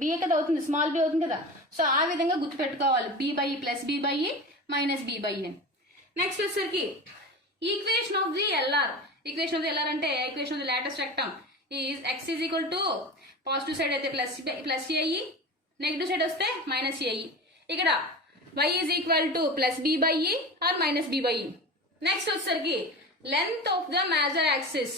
బి కదా అవుతుంది, స్మాల్ బి అవుతుంది కదా. సో ఆ విధంగా గుర్తుపెట్టుకోవాలి, B by E plus B by E minus B by E. Next వచ్చేసరికి equation of the LR. Equation of the LR అంటే equation of the latus rectum is X is equal to positive side అయితే plus AE, negative side వస్తే minus AE. ఇక్కడ y is equal to plus B by E or minus B by E. Next వచ్చేసరికి length of the major axis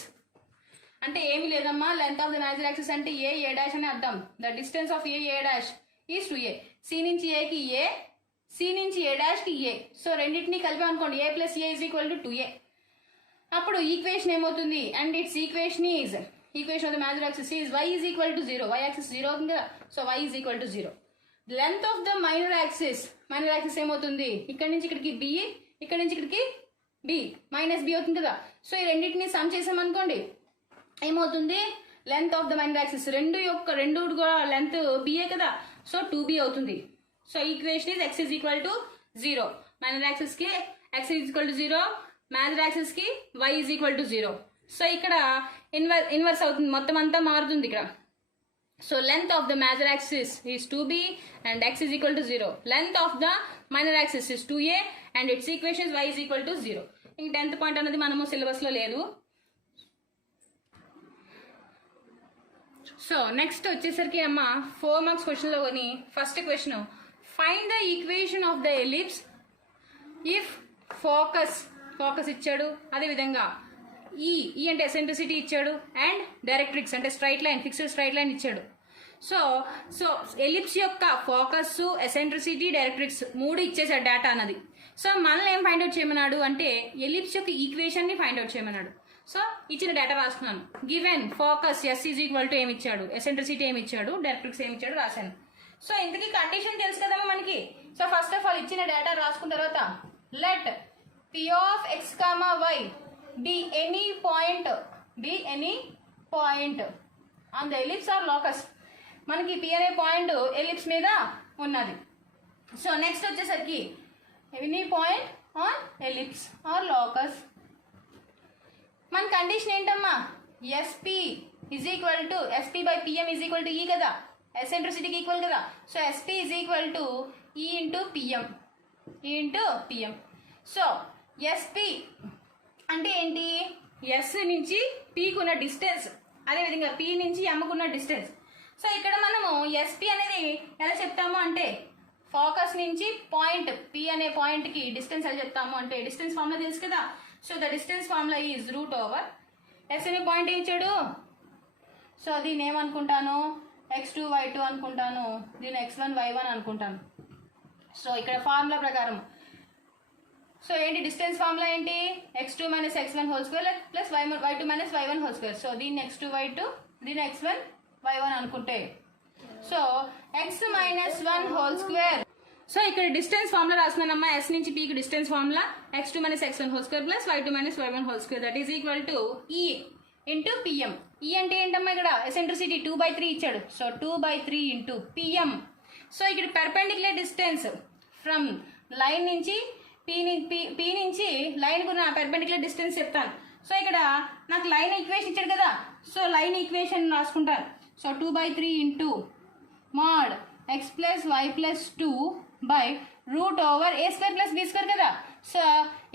అంటే ఏమి లేదమ్మా. Length of the major axis అంటే A dash అని అర్థం. The distance of A dash is two A. C నుంచి ఏకి ఏ, C నుంచి ఏ డాష్ కి ఏ. సో రెండింటినీ కలిపి అనుకోండి, A plus A is equal to 2a. అప్పుడు ఈక్వేషన్ ఏమవుతుంది? And it's equation of the major axis is y is equal to 0. y axis 0 అవుతుంది కదా. So y is equal to 0. Length of the minor axis ఏమవుతుంది? ఇక్కడ నుంచి ఇక్కడికి B, ఇక్కడ నుంచి ఇక్కడికి బి, మైనస్ బి అవుతుంది కదా. సో ఈ రెండింటిని సమ్ చేసామనుకోండి ఏమవుతుంది? Length of the minor axis రెండు కూడా లెంత్ బిఏ కదా. సో 2b అవుతుంది. So equation is x is equal to 0. Minor axis కి x is equal to 0, major axis కి y is equal to 0. So ఇక్కడ ఇన్వర్స్ అవుతుంది, మొత్తం అంతా మారుతుంది ఇక్కడ. So length of the major axis is 2b and x is equal to 0. Length of the minor axis is 2a and its equation is y is equal to 0. ఇంక 10th point అనేది మనము syllabus లో లేదు. So next వచ్చేసరికి అమ్మ 4 marks question లోని first question, find the equation of the ellipse if focus ఇచ్చాడు, అదే విధంగా ఈ అంటే ఎసెంట్రిసిటీ ఇచ్చాడు అండ్ డైరెక్ట్రిక్స్ అంటే straight line fixed straight line ఇచ్చాడు. సో సో ఎలిప్స్ యొక్క ఫోకస్, ఎసెంట్రిసిటీ, డైరెక్ట్రిక్స్ 3 ఇచ్చేసాడు డేటా అన్నది. సో మనల్ని ఏం ఫైండ్ అవుట్ చేయమన్నాడు అంటే ఎలిప్స్ యొక్క ఈక్వేషన్ ని ఫైండ్ అవుట్ చేయమన్నాడు. సో ఇచ్చిన డేటా రాస్తున్నాను. Given focus S is equal to ఏమి ఇచ్చాడు, ఎసెంట్రిసిటీ ఏమి ఇచ్చాడు, డైరెక్ట్రిక్స్ ఏమి ఇచ్చాడు రాశాను. సో ఇంతకీ కండిషన్ తెలుసు కదమ్మా మనకి. సో ఫస్ట్ ఆఫ్ ఆల్ ఇచ్చిన డేటా రాసుకున్న తర్వాత let P of X comma Y be any point on the ellipse or locus. మనకి పి అనే పాయింట్ ఎలిప్స్ మీద ఉన్నది. సో నెక్స్ట్ వచ్చేసరికి any point on ellipse or locus. మన కండిషన్ ఏంటమ్మా, SP is equal to SP by PM is equal to E కదా, ఎసెంట్రిసిటీకి equal కదా. So SP is equal to E into PM. So SP అంటే ఏంటి, yes నుంచి పీకి ఉన్న డిస్టెన్స్, అదేవిధంగా పి నుంచి ఎమ్కున్న డిస్టెన్స్. సో ఇక్కడ మనము ఎస్పి అనేది ఎలా చెప్తాము అంటే ఫోకస్ నుంచి పాయింట్ పి అనే పాయింట్కి డిస్టెన్స్ ఎలా చెప్తాము అంటే డిస్టెన్స్ ఫార్ములా తెలుసు కదా. So the distance formula is root over S అనే పాయింట్ ఏం ఇచ్చాడు. సో దీన్ని ఏమనుకుంటాను, x2 y2 అనుకుంటాను, దీన్ని x1 y1 అనుకుంటాను. సో ఇక్కడ ఫార్ములా ప్రకారం సో ఏంటి డిస్టెన్స్ ఫార్ములా ఏంటి, x2 minus x1 whole square plus y2 minus y1 whole square. So దీన్ని x2 y2, దీన్ని x1 y1 అనుకుంటే so x minus 1 whole square. So ఇక్కడ డిస్టెన్స్ ఫార్ములా రాస్తున్నానమ్మా, ఎస్ నుంచి పీకి distance formula x2 minus x1 whole square plus y2 minus y1 whole square that is equal to E into PM. ఈ అంటే ఏంటమ్మా, ఇక్కడ eccentricity 2/3 ఇచ్చాడు. So 2/3 into PM. So ఇక్కడ perpendicular distance from line నుంచి P నుంచి లైన్ కు నా పెర్పెండిక్యులర్ డిస్టెన్స్ చెప్తాను. సో ఇక్కడ నాకు లైన్ ఈక్వేషన్ ఇచ్చాడు కదా, సో లైన్ ఈక్వేషన్ రాసుకుంటాను. So 2/3 into mod X plus Y plus 2 by root over A square plus B square కదా. సో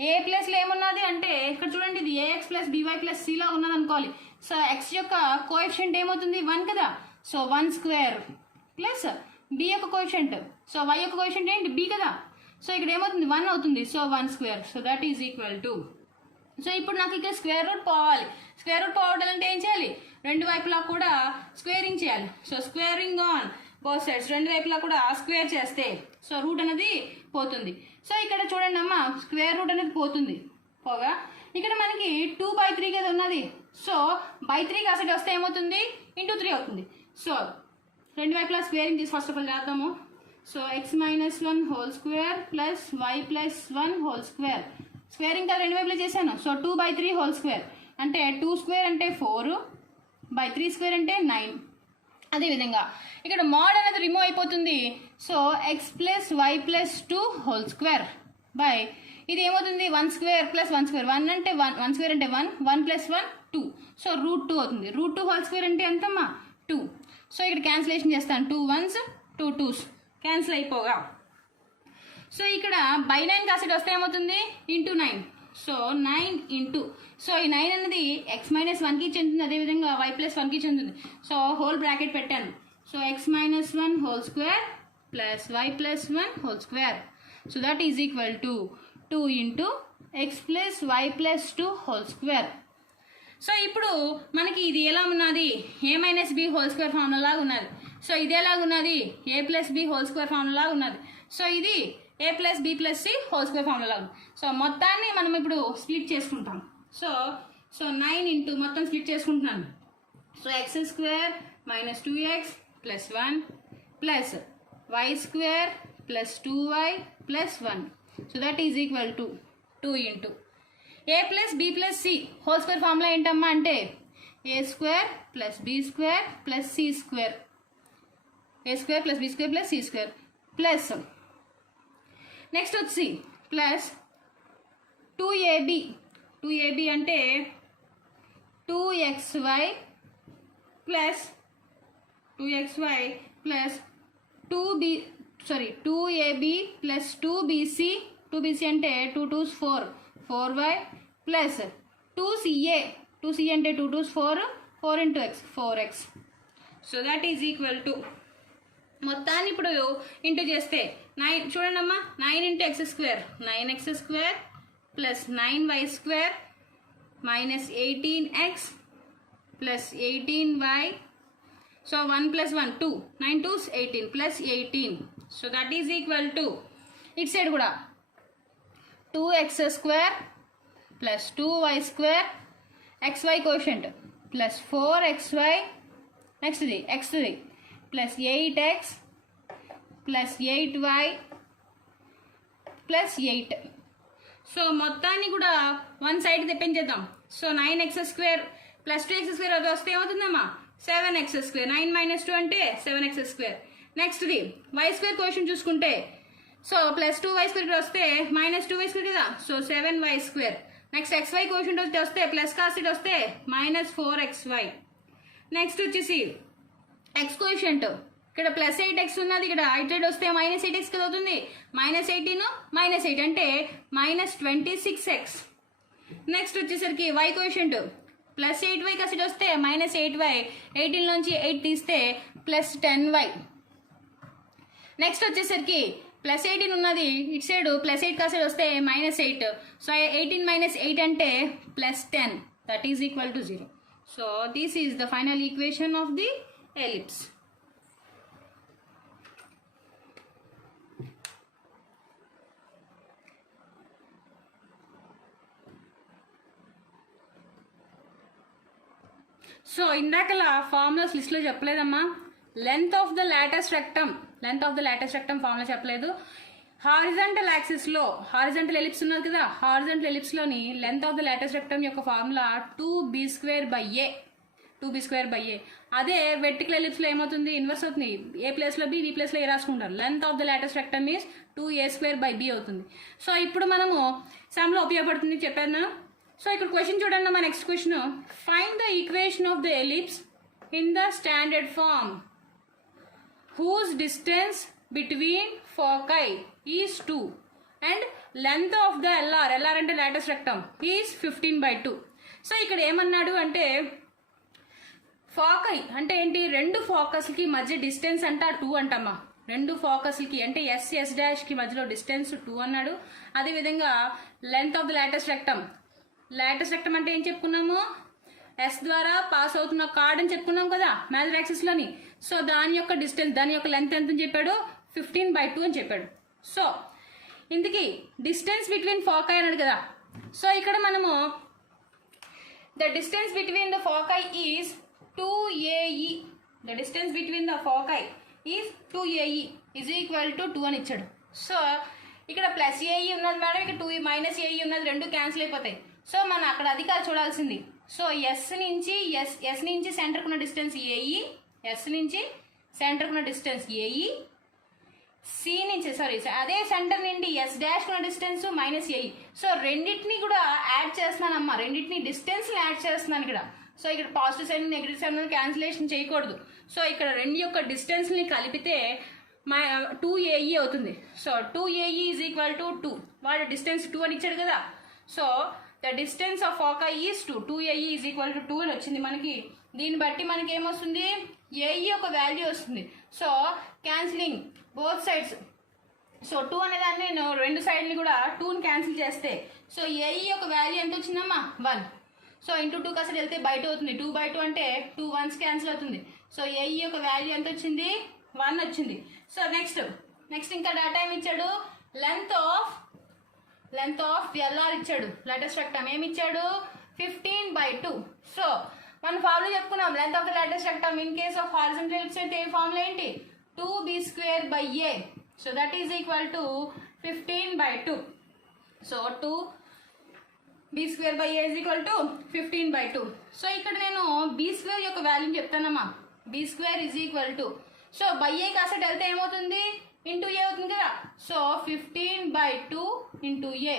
ఏ ప్లస్లో ఏమున్నది అంటే ఇక్కడ చూడండి, ఇది ఏఎక్స్ ప్లస్ బీవై ప్లస్ సిలా ఉన్నది అనుకోవాలి. సో ఎక్స్ యొక్క కోఎఫిషియంట్ ఏమవుతుంది 1 కదా. సో 1 స్క్వేర్ ప్లస్ బి యొక్క కోఎఫిషియంట్, సో వై యొక్క కోఎఫిషియంట్ ఏంటి బి కదా. సో ఇక్కడ ఏమవుతుంది 1 అవుతుంది. So 1 square. So that is equal to, so ఇప్పుడు నాకు ఇక్కడ స్క్వేర్ రూట్ పోవాలి. స్క్వేర్ రూట్ పోవాలంటే ఏం చేయాలి, రెండు వైపులా కూడా స్క్వేరింగ్ చేయాలి. So squaring on both sides, రెండు వైపులా కూడా స్క్వేర్ చేస్తే సో రూట్ అనేది పోతుంది. సో ఇక్కడ చూడండి అమ్మా, స్క్వేర్ రూట్ అనేది పోతుంది. పోగా ఇక్కడ మనకి 2/3 కదా ఉన్నది. సో బై 3 కాసేపు వస్తే ఏమవుతుంది ఇంటూ 3 అవుతుంది. సో రెండు వైపులా స్క్వేరింగ్ తీసి ఫస్ట్ ఆఫ్ ఆల్ చేద్దాము. So X minus 1 whole square plus Y plus 1 whole square. Squaring కదా రెండు వైపులా చేశాను. సో 2/3 హోల్ స్క్వేర్ అంటే 2 స్క్వేర్ అంటే 4/3 స్క్వేర్ అంటే 9. అదేవిధంగా ఇక్కడ మోడ్ అనేది రిమూవ్ అయిపోతుంది. So X plus Y plus 2 whole square by ఇది ఏమవుతుంది 1 స్క్వేర్ ప్లస్ 1 స్క్వేర్, 1 అంటే 1 స్క్వేర్ అంటే 1 ప్లస్ 1 2. సో రూట్ 2 అవుతుంది. రూట్ 2 హోల్ స్క్వేర్ అంటే ఎంతమ్మా 2. సో ఇక్కడ క్యాన్సిలేషన్ చేస్తాను, 2 1s 2 2s క్యాన్సిల్ అయిపోగా. సో ఇక్కడ బై 9 కాసేపు వస్తే ఏమవుతుంది ఇంటూ 9. సో 9 ఇంటూ, సో ఈ 9 అనేది ఎక్స్ మైనస్ 1కి చెందుతుంది, అదేవిధంగా వై ప్లస్ 1కి చెందుతుంది. సో హోల్ బ్రాకెట్ పెట్టాను. So X minus 1 whole square plus Y plus 1 whole square. So that is equal to 2 into X plus Y plus 2 whole square. So ఇప్పుడు మనకి ఇది ఎలా ఉన్నది, A minus B whole square formula లాగా ఉన్నది. So ఇది ఎలాగున్నది, A plus B whole square formula లాగా ఉన్నది. సో ఇది A plus B plus C whole square formula లాగా. సో మొత్తాన్ని మనం ఇప్పుడు స్ప్లిట్ చేసుకుంటాం. సో 9 ఇంటూ మొత్తం స్ప్లిట్ చేసుకుంటున్నాను. So X square minus 2x plus 1 plus Y square plus 2y plus 1. So that is equal to 2 into A plus B plus C whole square formula ఏంటమ్మా అంటే A square plus B square plus C square, A square plus B square plus C square plus next వచ్చి plus 2ab అంటే 2xy plus 2ab plus 2bc అంటే 2 2s 4y plus 2ca అంటే 2 2s 4 into x 4x. So that is equal to మొత్తాన్ని ఇప్పుడు into చేస్తే 9 చూడండి అమ్మా, 9 into X square 9x square plus 9y square minus 18x plus 18y. So 1 plus 1 2, 9 2s 18 plus 18. So that is equal to, it side kuda 2x square plus 2y square, xy quotient plus 4xy, next the x to the plus 8x plus 8y plus 8. So మొత్తాన్ని కూడా one side తెప్పించేద్దాం. So 9x square plus 2x square అది వస్తే ఏమవుతుందమ్మా 7x square. 9 minus 2 అంటే 7x square. నెక్స్ట్ది Y square question చూసుకుంటే so plus 2y square వస్తే minus 2y square కదా, so 7y square. Next xy question వస్తే ప్లస్ కాస్ ఇట్ వస్తే మైనస్ 4xy. నెక్స్ట్ వచ్చేసి ఎక్స్ కోషంట్ ఇక్కడ ప్లస్ 8x ఉన్నది, ఇక్కడ ఇటు వస్తే మైనస్ 8x కదా అవుతుంది. మైనస్ 18 మైనస్ 8 అంటే మైనస్ 26x. నెక్స్ట్ వచ్చేసరికి వై కోషంట్ ప్లస్ 8y కసిట్ వస్తే మైనస్ 8y, 18 నుంచి 8 తీస్తే ప్లస్ 10y. నెక్స్ట్ వచ్చేసరికి ప్లస్ 18 ఉన్నది, ఇటు సైడ్ ప్లస్ 8 కాసైడ్ వస్తే మైనస్ 8. సో 18 మైనస్ 8 అంటే plus 10, that is equal to 0. So this is the final equation of the ellipse. So ఇందాకలా ఫార్ములాస్ లిస్ట్లో చెప్పలేదమ్మా. Length of the latus rectum formula చెప్పలేదు. Horizontal యాక్సిస్లో హారిజంటల్ ఎలిప్స్ ఉన్నది కదా, హారిజంటల్ ఎలిప్స్లోని length of the latus rectum యొక్క formula 2b²/a. అదే వెర్టికల్ ఎలిప్స్లో ఏమవుతుంది, ఇన్వర్స్ అవుతుంది. ఏ ప్లేస్లో బి, బి ప్లేస్లో ఏ రాసుకుంటారు. Length of the latus rectum is 2a²/b అవుతుంది. సో ఇప్పుడు మనము సమ్లో ఉపయోగపడుతుంది చెప్పాను. సో ఇక్కడ క్వశ్చన్ చూడండి, మా next question, find the equation of the ellipse in the standard form whose distance between foci is 2 and length of the LR అంటే latus rectum is 15/2. So ఇక్కడ ఏమన్నాడు అంటే ఫోకై అంటే ఏంటి, రెండు ఫోకస్కి మధ్య డిస్టెన్స్ అంట 2 అంటమ్మా. రెండు ఫోకస్లకి అంటే ఎస్ డాష్కి మధ్యలో డిస్టెన్స్ 2 అన్నాడు. అదేవిధంగా length of the latus rectum అంటే ఏం చెప్పుకున్నాము, ఎస్ ద్వారా పాస్ అవుతున్న కార్డ్ అని చెప్పుకున్నాం కదా మేజర్ యాక్సిస్లోని. సో దాని యొక్క డిస్టెన్స్, దాని యొక్క లెంత్ ఎంత అని చెప్పాడు, 15/2 అని చెప్పాడు. సో ఇందుకి డిస్టెన్స్ బిట్వీన్ ఫోకై అన్నాడు కదా. సో ఇక్కడ మనము the distance between the foci is 2AE. The distance between the foci is 2AE is equal to 2 అని ఇచ్చాడు. సో ఇక్కడ ప్లస్ ఏఈ ఉన్నది మేడం, ఇక్కడ 2 మైనస్ ఏఈ ఉన్నది, రెండు క్యాన్సిల్ అయిపోతాయి. సో మనం అక్కడ అది కాదు చూడాల్సింది. సో ఎస్ నుంచి సెంటర్కి ఉన్న డిస్టెన్స్ ఏఈ, ఎస్ నుంచి సెంటర్కి ఉన్న డిస్టెన్స్ ఏఈ, సి నుంచి అదే సెంటర్ నుండి ఎస్ డాష్ ఉన్న డిస్టెన్స్ మైనస్ ఏఈ. సో రెండింటిని కూడా యాడ్ చేస్తున్నానమ్మా, రెండింటిని డిస్టెన్స్ యాడ్ చేస్తున్నాను ఇక్కడ. సో ఇక్కడ positive side negative side cancellation చేయకూడదు. సో ఇక్కడ రెండు యొక్క డిస్టెన్స్ని కలిపితే 2AE అవుతుంది. So 2AE is equal to 2. వాడు డిస్టెన్స్ 2 అని ఇచ్చాడు కదా. So the distance of foci is 2AE is equal to 2 అని వచ్చింది మనకి. దీన్ని బట్టి మనకి ఏమొస్తుంది, ఏఈ ఒక వాల్యూ వస్తుంది. So cancelling both sides. So 2 అనేదాన్ని నేను రెండు సైడ్ని కూడా 2ని క్యాన్సిల్ చేస్తే సో ఏఈ ఒక వాల్యూ ఎంత వచ్చిందమ్మా 1. సో ఇంటూ 2 కాసరి వెళ్తే బయట అవుతుంది. 2/2 అంటే 2 1s క్యాన్సిల్ అవుతుంది. సో ఏఈ యొక్క వాల్యూ ఎంత వచ్చింది, 1 వచ్చింది. సో నెక్స్ట్ ఇంకా డేటా ఏమి ఇచ్చాడు, లెంత్ ఆఫ్ ఎల్ఆర్ ఇచ్చాడు. లాటెస్ట్ రెక్టమ్ ఏమి ఇచ్చాడు, 15/2. సో మన ఫార్ములా చెప్పుకున్నాం, length of the latus rectum in case of horizontal ellipse అయితే ఏ ఫార్ములా ఏంటి, 2b²/a. So that is equal to 15/2. So 2b²/a is equal to 15/2. So ఇక్కడ నేను b² యొక్క వాల్యూని చెప్తానమ్మా. b² is equal to, so by A కాసెట్ వెళ్తే ఏమవుతుంది, ఇంటూ ఏ అవుతుంది కదా. So 15/2 into A.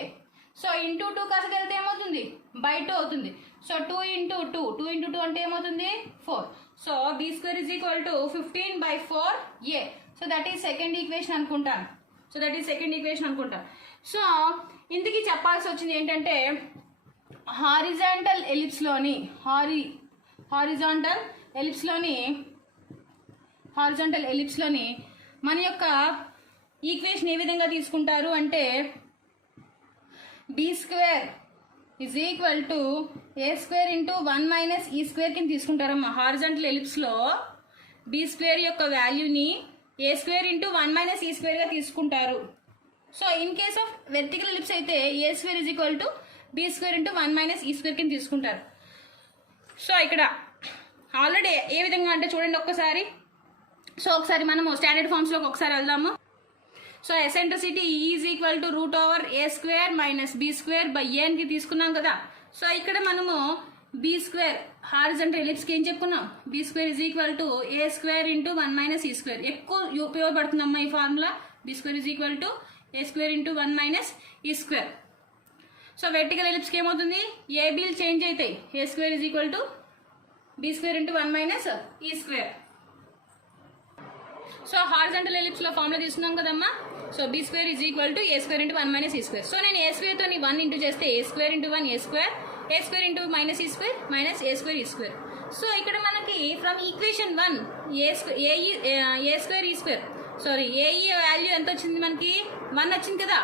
So into 2 కాసెట్ వెళ్తే ఏమవుతుంది, బై 2 అవుతుంది. సో 2 ఇంటూ 2 అంటే ఏమవుతుంది 4. So b² is equal to 15/4a. So that is second equation అనుకుంటాను. సో ఇందుకు చెప్పాల్సి వచ్చింది ఏంటంటే హారిజాంటల్ ఎలిప్స్లోని మన యొక్క ఈక్వేషన్ ఏ విధంగా తీసుకుంటారు అంటే b² is equal to A square into 1 minus E square కింద తీసుకుంటారమ్మా. హారిజాంటల్ ఎలిప్స్లో బి స్క్వేర్ యొక్క వాల్యూని ఏ స్క్వేర్ ఇంటూ 1 మైనస్ ఈ స్క్వేర్గా తీసుకుంటారు. So in case of vertical ellipse అయితే A square is equal to B square into 1 minus E square కింద తీసుకుంటారు. So ఇక్కడ already ఏ విధంగా అంటే చూడండి ఒక్కసారి. సో ఒకసారి మనము స్టాండర్డ్ ఫార్మ్స్లోకి ఒకసారి వెళ్దాము. So eccentricity is equal to root over A square minus B square by A అని తీసుకున్నాం కదా. సో ఇక్కడ మనము బి స్క్వేర్ హారిజాంటల్ ఎలిప్స్కి ఏం చెప్పుకున్నాం, B square is equal to A square into 1 minus E square. ఎక్కువ ఉపయోగపడుతుందమ్మా ఈ formula. B square is equal to A square into 1 minus E square. So vertical ఎలిప్స్కి ఏమవుతుంది, ఏబీలు చేంజ్ అవుతాయి. A square is equal to B square into 1 minus E square. So horizontal ఎలిప్స్లో formula తీసుకున్నాం కదమ్మా. So B square is equal to A square into 1 minus E square. So నేను ఏ స్క్వేర్తో 1 into చేస్తే A square into 1 A square into minus E square minus A square ఈ square. So ఇక్కడ మనకి from equation 1 A square ఈ square sorry AE value ఎంత వచ్చింది మనకి, 1 వచ్చింది కదా.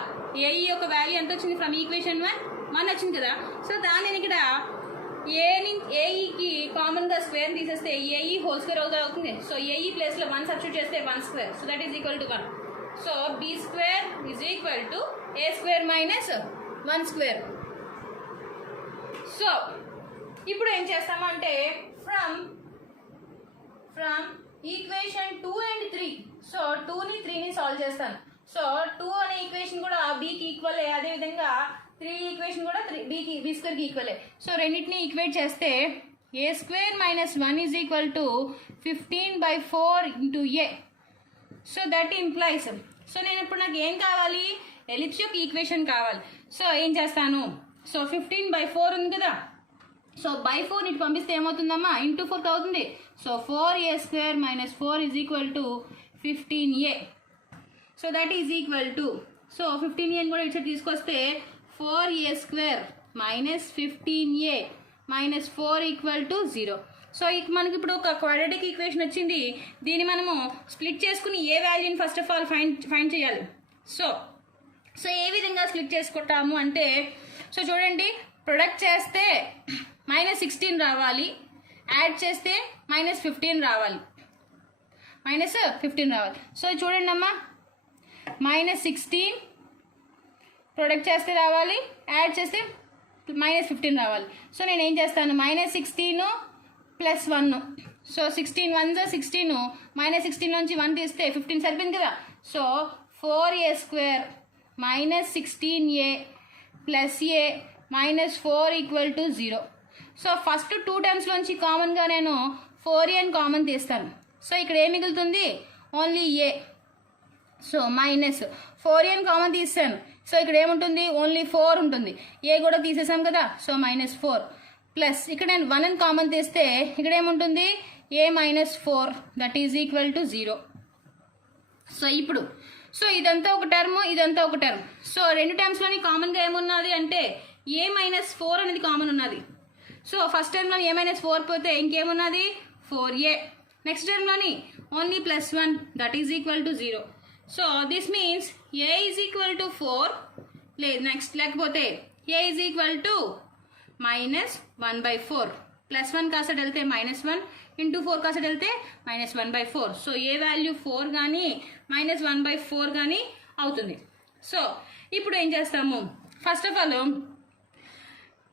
ఏఈ యొక్క వాల్యూ ఎంత వచ్చింది ఫ్రమ్ ఈక్వేషన్ 1 వచ్చింది కదా. సో దాన్ని నేను ఇక్కడ ఏఈకి కామన్గా స్క్వేర్ తీసేస్తే ఏఈ హోల్ స్క్వేర్ అవుతుంది. సో ఏఈ ప్లేస్లో 1 సబ్స్టిట్యూట్ చేస్తే 1 square. So that is equal to 1. So B square is equal to A square minus 1 square. So ఇప్పుడు ఏం చేస్తామంటే ఫ్రమ్ ఈక్వేషన్ 2 and 3. సో 2ని 3ని సాల్వ్ చేస్తాను. సో 2 అనే ఈక్వేషన్ కూడా బీకి ఈక్వల్, అదేవిధంగా 3 ఈక్వేషన్ కూడా బి స్క్వేర్కి ఈక్వలే. సో రెండింటిని ఈక్వేట్ చేస్తే A square minus 1 is equal to 15/4 into A. So that implies. So నేను ఇప్పుడు నాకు ఏం కావాలి, ఎలిప్స్ యొక్క ఈక్వేషన్ కావాలి. సో ఏం చేస్తాను, సో 15/4 ఉంది కదా. సో బై 4 ఇటు పంపిస్తే ఏమవుతుందమ్మా, ఇంటూ 4 అవుతుంది. So 4a square minus 4 is equal to 15a. So that is equal to, so 15a కూడా ఇటు తీసుకొస్తే 4a square minus 15a minus 4 equal to 0. So మనకి ఇప్పుడు ఒక క్వాడ్రాటిక్ ఈక్వేషన్ వచ్చింది. దీన్ని మనము స్ప్లిట్ చేసుకుని ఏ వాల్యూని ఫస్ట్ ఆఫ్ ఆల్ ఫైండ్ చేయాలి. సో ఏ విధంగా స్ప్లిట్ చేసుకుంటాము అంటే, సో చూడండి, ప్రొడక్ట్ చేస్తే -16 రావాలి, యాడ్ చేస్తే -15 రావాలి, -15 రావాలి. సో చూడండి అమ్మా, -16 ప్రొడక్ట్ చేస్తే రావాలి, యాడ్ చేస్తే -15 రావాలి. సో నేను ఏం చేస్తాను, -16 + 1. సో 16 1 = 16, -16 నుంచి 1 తీస్తే 15 సరిపోయింది కదా. So 4a square minus 16a plus a minus 4 equal to 0. So first 2 టర్మ్స్లోంచి కామన్గా నేను 4a కామన్ తీస్తాను. సో ఇక్కడ ఏం మిగులుతుంది, only a. So minus 4a common తీస్తాను. సో ఇక్కడ ఏముంటుంది, ఓన్లీ 4 ఉంటుంది. a కూడా తీసేసాం కదా. సో -4 ప్లస్ ఇక్కడ నేను 1 కామన్ తీస్తే ఇక్కడ ఏముంటుంది, a -4 that is equal to 0. So ఇప్పుడు ఇదంతా ఒక టర్మ్, ఇదంతా ఒక టర్మ్. సో రెండు టర్మ్స్లోని కామన్గా ఏమున్నది అంటే a -4 అనేది కామన్ ఉన్నది. సో ఫస్ట్ టర్మ్లో a -4 పోతే ఇంకేమున్నది, 4a. నెక్స్ట్ టర్మ్లోని only +1 that is equal to 0. So this means a is equal to 4 లేకపోతే a ఈజ్ ఈక్వల్ టు -1/4. +1 కాస్త వెళ్తే -1 ఇంటూ 4 కాస్త వెళ్తే -1/4. సో ఏ వాల్యూ 4 కానీ -1/4 కానీ అవుతుంది. సో ఇప్పుడు ఏం చేస్తాము, ఫస్ట్ ఆఫ్ ఆల్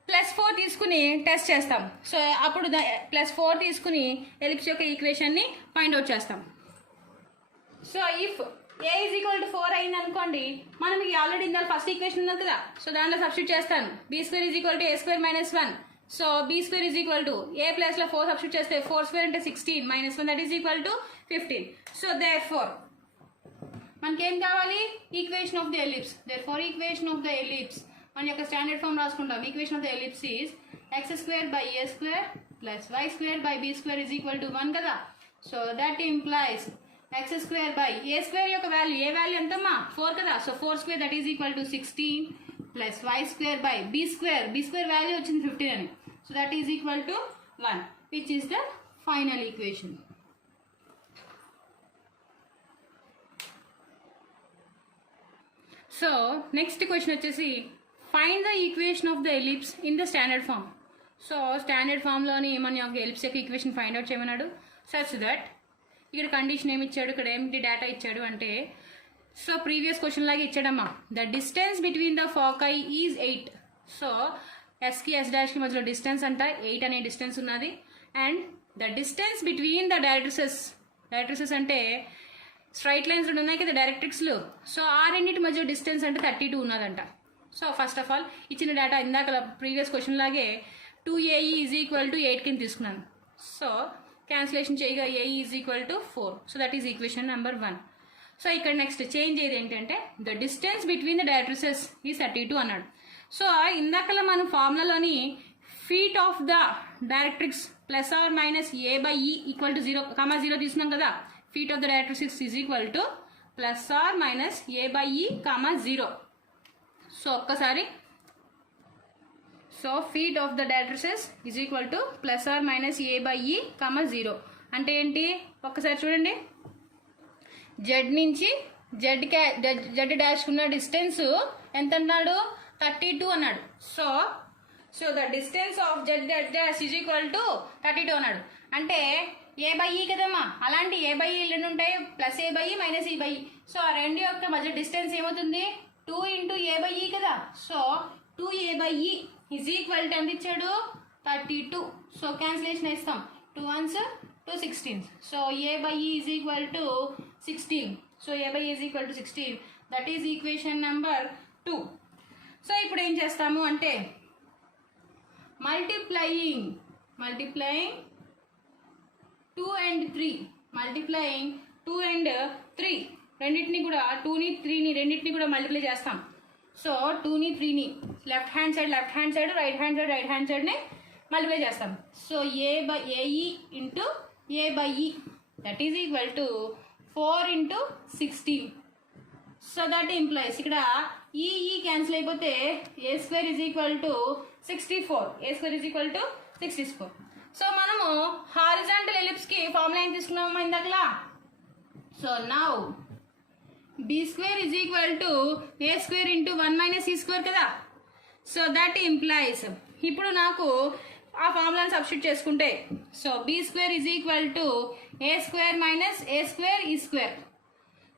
+4 తీసుకుని టెస్ట్ చేస్తాం. సో అప్పుడు +4 తీసుకుని ఎలిప్స్ యొక్క ఈక్వేషన్ని ఫైండ్ అవుట్ చేస్తాం. So if a is equal to 4 అయింది అనుకోండి, మనం ఆల్రెడీ ఇందాక ఫస్ట్ ఈక్వేషన్ ఉన్నది కదా. సో దాంట్లో సబ్స్టిట్యూట్ చేస్తాను, b² is equal to a² - 1. So b² is equal to a ప్లస్లో 4 సబ్స్టిట్యూట్ చేస్తే 4² అంటే 16 -1 that is equal to 15. So therefore మనకేం కావాలి, equation of the ellipse. Therefore equation of the ellipse మన యొక్క స్టాండర్డ్ ఫామ్ రాసుకుంటాం. Equation of the ellipse is x² / a² + y² / b² is equal to 1 కదా. So that implies x² / a² యొక్క value, ఏ value ఎంతమ్మా, 4 కదా. So 4² that is equal to 16 + y² / b² value వచ్చింది 15 అని. So that is equal to 1 which is the final equation. So next question వచ్చేసి find the equation of the ellipse in the standard form. So standard ఫామ్లోని మన యొక్క ellipse యొక్క equation find out చేయమన్నాడు. Such that ఇక్కడ condition ఏమి ఇచ్చాడు, ఇక్కడ ఏమిటి డేటా ఇచ్చాడు అంటే, సో ప్రీవియస్ క్వశ్చన్ లాగా ఇచ్చాడమ్మా, the distance between the foci is 8. So ఎస్కి ఎస్ డాష్కి మధ్యలో డిస్టెన్స్ అంట 8 అనే డిస్టెన్స్ ఉన్నది. And the distance between the directrices అంటే స్ట్రైట్ లైన్స్ రెండు ఉన్నాయి కదా డైరెక్ట్రిక్స్లు. సో ఆ రెండింటి మధ్య డిస్టెన్స్ అంటే 32 ఉన్నదంట. సో ఫస్ట్ ఆఫ్ ఆల్ ఇచ్చిన డేటా ఇందాక ప్రీవియస్ క్వశ్చన్ లాగే 2AE ఈజ్ ఈక్వల్ టు 8 కింద తీసుకున్నాను. సో క్యాన్సిలేషన్ చేయగా AE is equal to 4. So that is equation number 1. So ఇక్కడ నెక్స్ట్ చేంజ్ అయ్యేది ఏంటంటే the distance between the directrices ఈ 32 అన్నాడు. సో ఇందాకలా మనం ఫార్ములాలోని feet of the directrix plus or minus A/E equal to 0, తీసుకున్నాం కదా. Feet of the directrix is equal to plus or minus A/E, 0. So ఒక్కసారి so feet of the directrices is equal to plus or minus A/E, 0 అంటే ఏంటి ఒక్కసారి చూడండి. Z నుంచి Z dash ఉన్న distance ఎంత అన్నాడు, 32 అన్నాడు. So the distance of Z dash is equal to 32 అన్నాడు. అంటే A/E కదమ్మా, అలాంటి A/E రెండు ఉంటాయి, plus A/E minus E/E. So ఆ రెండు యొక్క మధ్య డిస్టెన్స్ ఏమవుతుంది, 2 into A/E కదా. So 2A/E is equal to ఎంత ఇచ్చాడు, 32. సో క్యాన్సిలేషన్ ఇస్తాం, 2 ones 2 16. So A/E is equal to 16. So A/E is equal to 16. That is equation number 2. So ఇప్పుడు ఏం చేస్తాము అంటే మల్టిప్లయింగ్ 2 and 3, మల్టిప్లయింగ్ 2 and 3 రెండింటిని కూడా 2ని 3ని రెండింటిని కూడా మల్టిప్లై చేస్తాం. సో 2ని 3ని left hand side right hand సైడ్ని మల్టిప్లై చేస్తాం. So AE into A/E that is equal to 4 into 16. So that implies ఇక్కడ ఈ క్యాన్సిల్ అయిపోతే A² is equal to 64. So మనము హారిజాంటల్ ఎలిప్స్కి ఫార్ములా ఏం తీసుకున్నామా ఇందాకలా. So now B² is equal to A² into 1 minus E² కదా. సో దట్ ఇంప్లాయిస్ ఇప్పుడు నాకు ఆ ఫార్ములాని సబ్స్టిట్యూట్ చేసుకుంటే so B² is equal to A² minus A² E².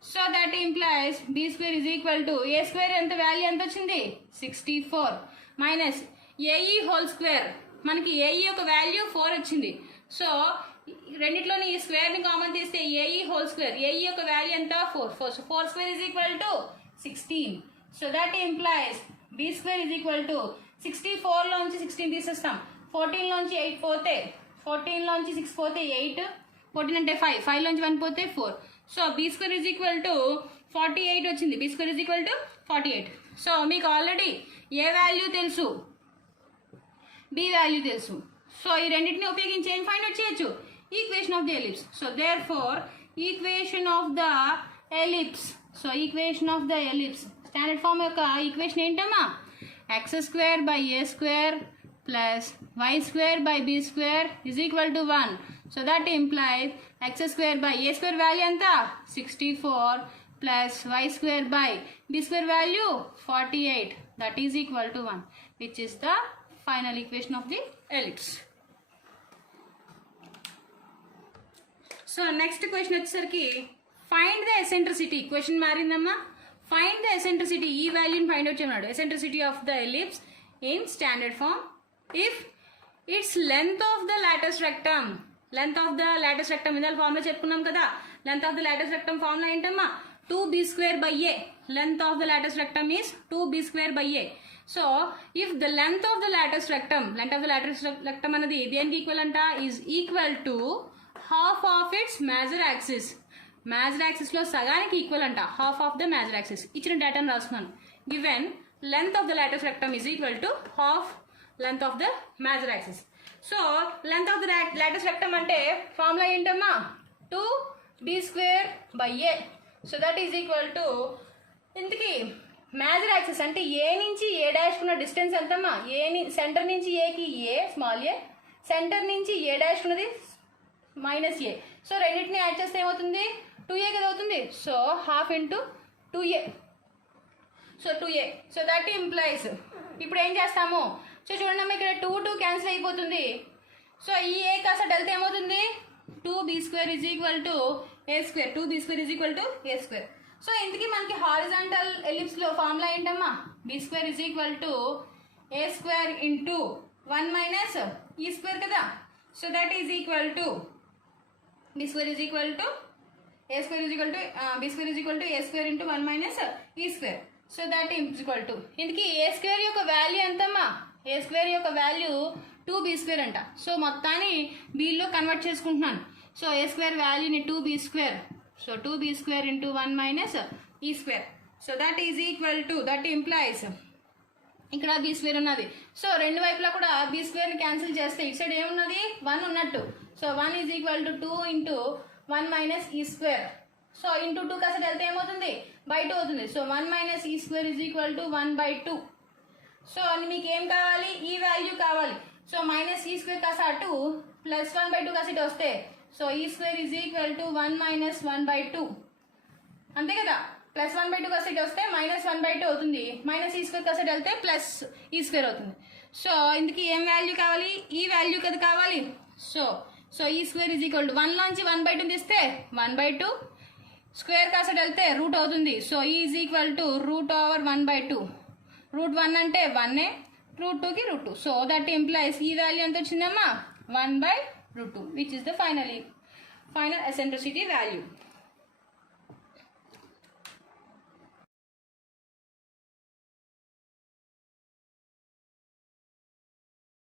So that implies B² is equal to A² ఎంత value ఎంత వచ్చింది, 64 minus AE whole square, మనకి AE యొక్క వాల్యూ 4 వచ్చింది. సో రెండిట్లోని ఈ స్క్వేర్ని కామన్ తీస్తే AE హోల్ స్క్వేర్, AE యొక్క వాల్యూ ఎంత 4. So 4² is equal to 16. So that implies B² is equal to 64లోంచి 16 తీసేస్తాం, 14లోంచి 8 పోతే 14లోంచి 6 పోతే 8, 14 అంటే 5లోంచి 1 పోతే 4. So B² is equal to 48 వచ్చింది. B² is equal to 48. So మీకు ఆల్రెడీ ఏ వాల్యూ తెలుసు, B వాల్యూ తెలుసు. సో ఈ రెండింటిని ఉపయోగించి ఏం ఫైండ్ అవుట్ చేయొచ్చు, equation of the ellipse. So therefore equation of the ellipse. So equation of the ellipse standard form యొక్క equation ఏంటమ్మా, x² by A² plus y² by B² is equal to 1. So that implies x² by A² value ఎంత 64 plus y² by B² value 48. That is equal to 1, which is the final equation of the ellipse. So next question వచ్చేసరికి find the eccentricity. Question మారిందమ్మా, find the eccentricity. ఈ వాల్యూని find out చేయమన్నాడు. eccentricity of the ellipse in standard form if its length of the lattice rectum. length of the lattice rectum ఇందాక formula చెప్పుకున్నాం కదా. length of the lattice rectum formula ఏంటమ్మా, 2b² by a. length of the lattice rectum is 2b² by a. So if the length of the lattice rectum అనేది దేనికి equal అంట, is equal to half of its major axis. major axis లో సగానికి equal అంట, half of the major axis. ఇచ్చిన డేటాను రాస్తున్నాను. given length of the lattice rectum is equal to half length of the major axis. So length of the lattice rectum అంటే formula ఏంటమ్మా, 2b² by a. So that is equal to ఇంతకీ major axis అంటే A నుంచి A dash ఉన్న distance ఎంతమ్మా, centre నుంచి ఏకి a small A, centre నుంచి ఏ డాష్ ఉన్నది మైనస్ ఏ. సో రెండింటిని యాడ్ చేస్తే ఏమవుతుంది, 2a కదా అవుతుంది. So half into 2a. So 2a. So that implies ఇప్పుడు ఏం చేస్తాము? సో చూడండి అమ్మ, ఇక్కడ 2 క్యాన్సిల్ అయిపోతుంది. సో ఈ ఏ కాస్త వెళ్తే ఏమవుతుంది? 2b² is equal to a². 2b² is equal to a². So ఇందుకే మనకి హారిజాంటల్ ఎలిప్స్లో ఫార్ములా ఏంటమ్మా? b² is equal to a² into 1 minus e² కదా. So that is equal to b² is equal to a² is equal to b² is equal to a² into 1 minus e². So that is equal to ఇందుకే a² యొక్క value ఎంతమ్మా? a² యొక్క value 2b² అంట. So మొత్తాన్ని బీలో convert చేసుకుంటున్నాను. So a² వాల్యూని 2b². So 2b² into 1 minus e². So that is equal to, that implies ఇక్కడ b² ఉన్నది. సో రెండు వైపులా కూడా b²ని క్యాన్సిల్ చేస్తే ఇటు సైడ్ ఏమున్నది? 1 ఉన్నట్టు. So 1 is equal to 2 into 1 minus e². So into 2 కాస్త వెళ్తే ఏమవుతుంది? బై 2 అవుతుంది. So 1 minus e² is equal to 1/2. So మీకు ఏం కావాలి? ఈ వాల్యూ కావాలి. సో మైనస్ e² కాస్త అటు ప్లస్ 1/2 కాస్త ఇటు వస్తే so e² is equal to 1 minus 1/2. అంతే కదా. ప్లస్ 1/2 కాస్త ఇటు వస్తే మైనస్ 1/2 అవుతుంది. మైనస్ e² కాస్త వెళ్తే ప్లస్ e² అవుతుంది. సో ఇందుకు ఏం వాల్యూ కావాలి? ఈ వాల్యూ కదా కావాలి. So e² is equal to 1 నుంచి 1/2 తీస్తే 1/2 స్క్వేర్ కాస్త వెళ్తే రూట్ అవుతుంది. So is equal to √1/2. √1 అంటే 1, √2కి √2. సో దట్ ఇంప్లైస్ ఈ వాల్యూ ఎంత వచ్చిందమ్మా? 1/√2, which is the final eccentricity value.